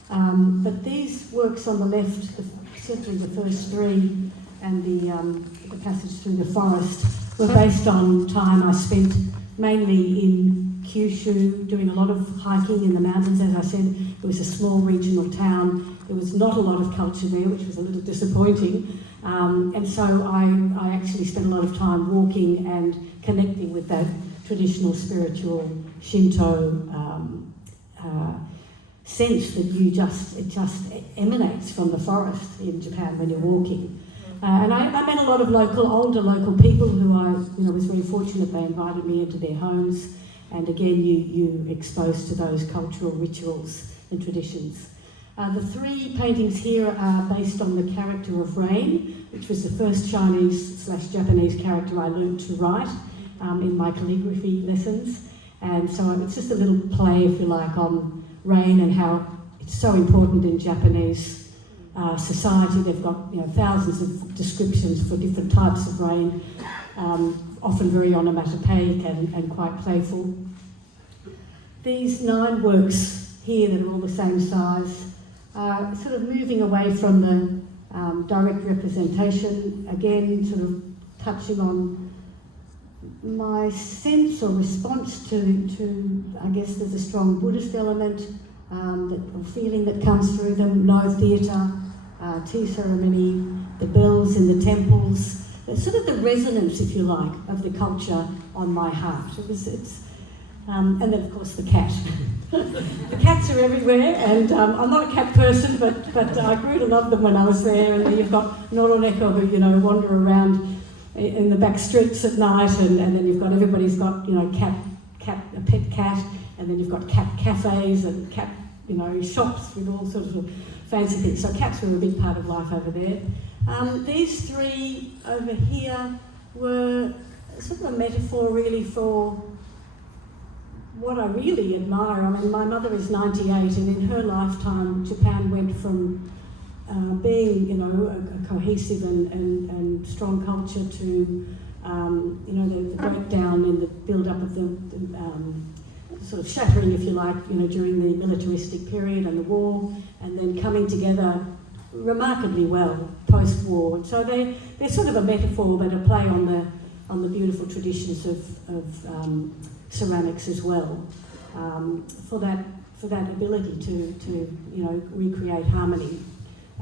But these works on the left, certainly the first three, and the passage through the forest, were based on time I spent mainly in Kyushu, doing a lot of hiking in the mountains. As I said, it was a small regional town. There was not a lot of culture there, which was a little disappointing. And so I actually spent a lot of time walking and connecting with that traditional spiritual Shinto sense that it just emanates from the forest in Japan when you're walking. And I met a lot of older local people who I was very fortunate. They invited me into their homes, and again you exposed to those cultural rituals and traditions. The three paintings here are based on the character of Rain, which was the first Chinese/Japanese character I learned to write in my calligraphy lessons. And so it's just a little play, if you like, on rain and how it's so important in Japanese society. They've got thousands of descriptions for different types of rain, often very onomatopoeic and quite playful. These 9 works here that are all the same size are sort of moving away from the direct representation, again sort of touching on my sense or response to I guess there's a strong Buddhist element or feeling that comes through them. No theatre, tea ceremony, the bells in the temples. It's sort of the resonance, if you like, of the culture on my heart. And then of course the cat. The cats are everywhere, and I'm not a cat person, but I grew to love them when I was there. And then you've got Noroneko who wander around in the back streets at night, and then you've got everybody's got a pet cat, and then you've got cat cafes and cat you know, shops with all sorts of fancy things. So caps were a big part of life over there. These three over here were sort of a metaphor really for what I really admire. I mean, my mother is 98, and in her lifetime, Japan went from being, you know, a cohesive and strong culture to, you know, the breakdown in the build-up of the sort of shattering, if you like, you know, during the militaristic period and the war, and then coming together remarkably well post-war. So they're sort of a metaphor, but a play on the beautiful traditions of ceramics as well, for that ability to you know, recreate harmony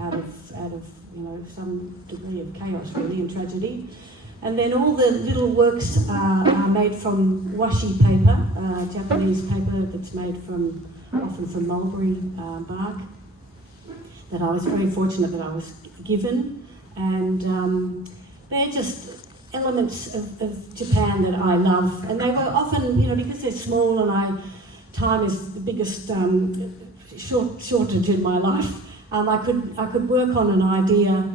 out of you know, some degree of chaos really and tragedy. And then all the little works are made from washi paper, Japanese paper that's made often from mulberry bark, that I was very fortunate that I was given. And they're just elements of Japan that I love. And they were often, you know, because they're small and time is the biggest shortage in my life, I could work on an idea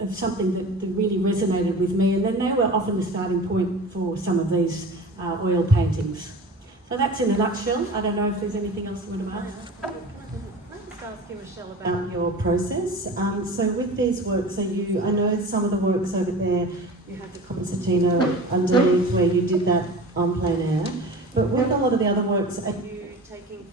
of something that really resonated with me, and then they were often the starting point for some of these oil paintings. So that's in a nutshell. I don't know if there's anything else you want to ask. I'll just ask you, Michelle, about your process. So with these works, I know some of the works over there, you have the concertina underneath where you did that en plein air, but with a lot of the other works, are you taking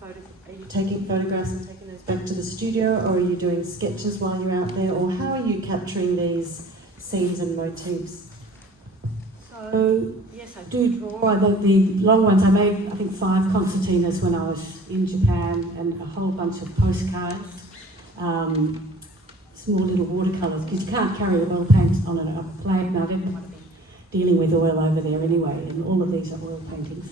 photographs and taking those back to the studio, or are you doing sketches while you're out there, or how are you capturing these scenes and motifs? So yes, I do draw. The long ones, I made I think 5 concertinas when I was in Japan, and a whole bunch of postcards, small little watercolours, because you can't carry oil paints on a plane. I didn't want to be dealing with oil over there anyway, and all of these are oil paintings.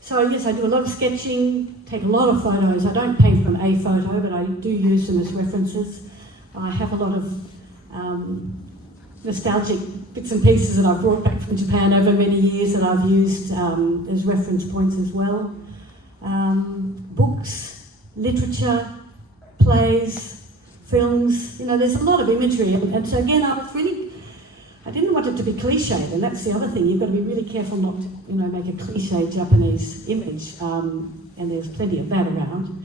So yes, I do a lot of sketching, take a lot of photos. I don't paint from a photo, but I do use them as references. I have a lot of nostalgic bits and pieces that I've brought back from Japan over many years that I've used as reference points as well. Books, literature, plays, films, you know, there's a lot of imagery. And so again, I didn't want it to be cliched, and that's the other thing. You've got to be really careful not to, you know, make a cliche Japanese image, and there's plenty of that around.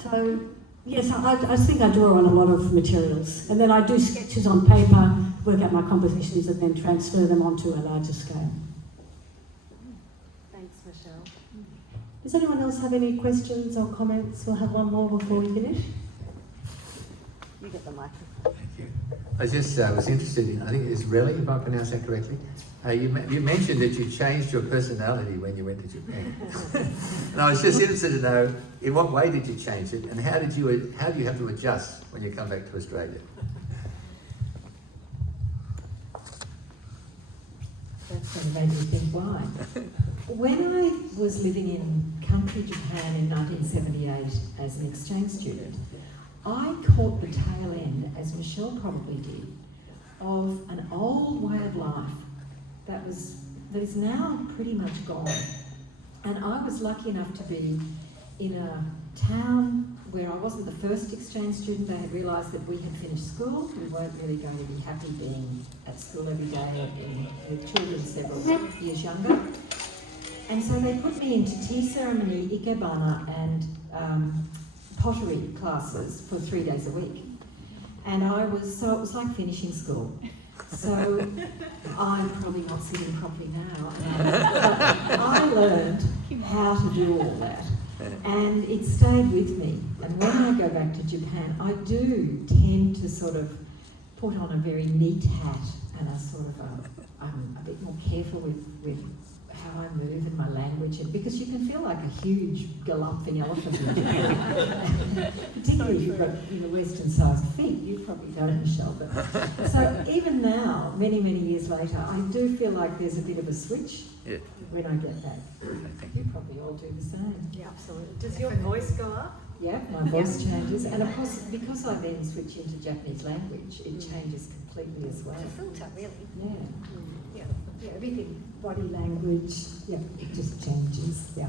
So yes, I think I draw on a lot of materials, and then I do sketches on paper, work out my compositions, and then transfer them onto a larger scale. Thanks, Michelle. Does anyone else have any questions or comments? We'll have one more before we finish. You get the microphone. Thank you. I just was interested in, I think it's Relly, if I pronounce that correctly. You mentioned that you changed your personality when you went to Japan. And I was just interested to know, in what way did you change it, and how do you have to adjust when you come back to Australia? That's going to make me think why. When I was living in country Japan in 1978 as an exchange student, I caught the tail end, as Michelle probably did, of an old way of life that is now pretty much gone. And I was lucky enough to be in a town where I wasn't the first exchange student. They had realised that we had finished school. We weren't really going to be happy being at school every day and with children several years younger. And so they put me into tea ceremony, ikebana, and pottery classes for 3 days a week. And it was like finishing school. So I'm probably not sitting properly now. But I learned how to do all that. And it stayed with me. And when I go back to Japan, I do tend to sort of put on a very neat hat and I'm a bit more careful with how I move and my language, and because you can feel like a huge galumphing elephant in Japan. Particularly if you've got Western-sized feet. You probably don't, Michelle. But so even now, many, many years later, I do feel like there's a bit of a switch when I get back. You probably all do the same. Yeah, absolutely. Does your voice go up? Yeah, my voice changes. And of course, because I then switch into Japanese language, it changes completely as well. It's a filter, really. Yeah. Yeah, everything, body language, yeah, it just changes, yeah.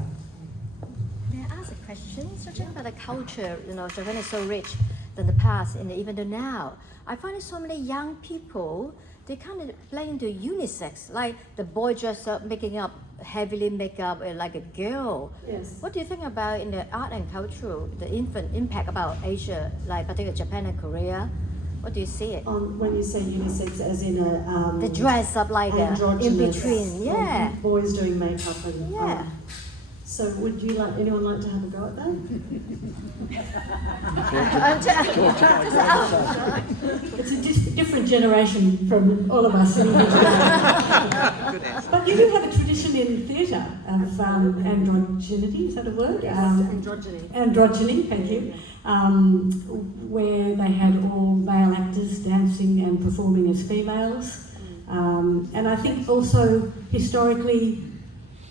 May I ask a question? So talking about the culture, Japan is so rich than the past and even the now. I find so many young people, they kind of play into unisex, like the boy dress up, making up, heavily make up like a girl. Yes. What do you think about in the art and culture, the impact about Asia, like particularly Japan and Korea? What do you see it? When you say unisex, as in a The dress up like in androgynous, between, yeah. boys doing makeup and Yeah. so would you anyone like to have a go at that? It's a different generation from all of us sitting here today. But you do have a tradition in theatre of androgyny, is that a word? Androgyny. Androgyny, thank you. Where they had all male actors dancing and performing as females. And I think also historically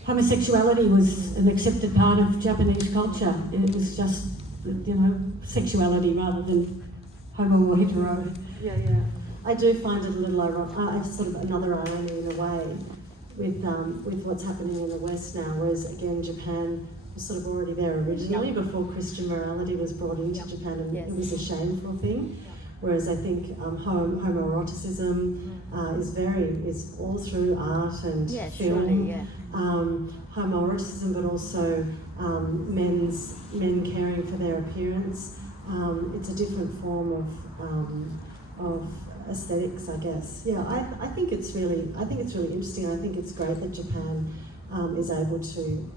homosexuality was an accepted part of Japanese culture. It was just, sexuality rather than homo or hetero. Yeah. I do find it a little ironic, sort of another irony in a way, with what's happening in the West now, whereas again Japan was sort of already there originally before Christian morality was brought into Japan, and it was a shameful thing. Whereas I think homoeroticism is all through art and film. Homoeroticism, but also men caring for their appearance. It's a different form of aesthetics, I guess. Yeah, I think it's really interesting. I think it's great that Japan is able to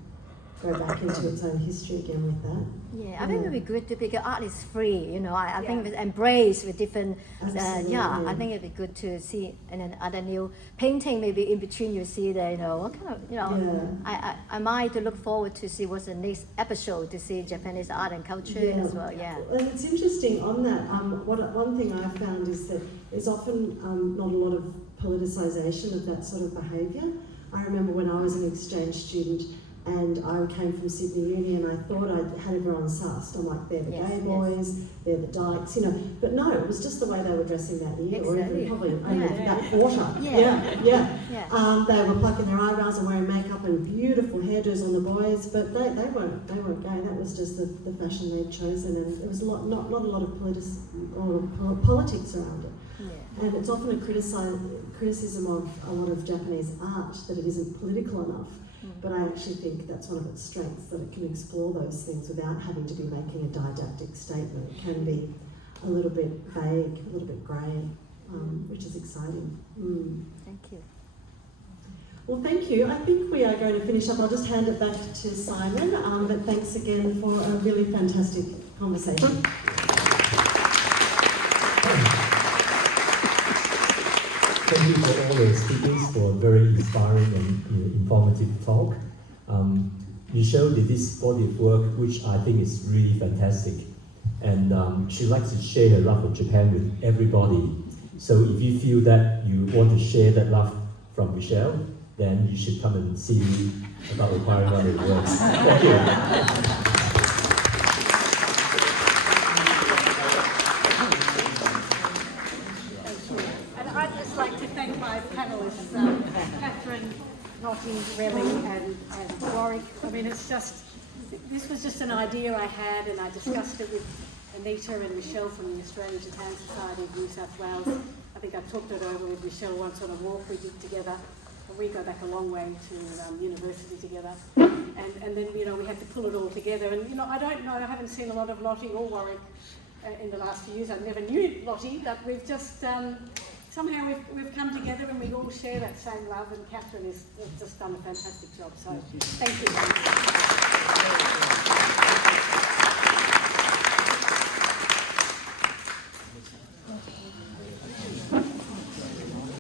go back into its own history again with that. Yeah, I think it would be good to, because art is free, I think it's embraced with different, I think it'd be good to see and then other new painting maybe in between you see that, what kind of, I might to look forward to see what's the next episode to see Japanese art and culture as well, And it's interesting on that, one thing I've found is that there's often not a lot of politicisation of that sort of behaviour. I remember when I was an exchange student, and I came from Sydney Uni and I thought I had everyone sussed. I'm like, they're the gay boys, they're the dykes, But no, it was just the way they were dressing that year, or even probably only that quarter. They were plucking their eyebrows and wearing makeup and beautiful hairdos on the boys, but they weren't gay. That was just the fashion they'd chosen, and there was not a lot of politics around it. And it's often a criticism of a lot of Japanese art that it isn't political enough. But I actually think that's one of its strengths, that it can explore those things without having to be making a didactic statement. It can be a little bit vague, a little bit grey, which is exciting. Thank you. Well, thank you. I think we are going to finish up. I'll just hand it back to Simon, but thanks again for a really fantastic conversation. Thank you for all the speakers for a very inspiring and informative talk. Michelle did this body of work, which I think is really fantastic. And she likes to share her love of Japan with everybody. So if you feel that you want to share that love from Michelle, then you should come and see me about acquiring one of the works. Thank you. Catherine, Lottie, Remy and Warwick. I mean, this was just an idea I had, and I discussed it with Anita and Michelle from the Australia-Japan Society of New South Wales. I think I talked it over with Michelle once on a walk we did together. And we go back a long way to university together. And then, we had to pull it all together. And, I don't know, I haven't seen a lot of Lottie or Warwick in the last few years. I never knew Lottie, but we've just... somehow we've come together and we all share that same love, and Catherine has just done a fantastic job. So thank you.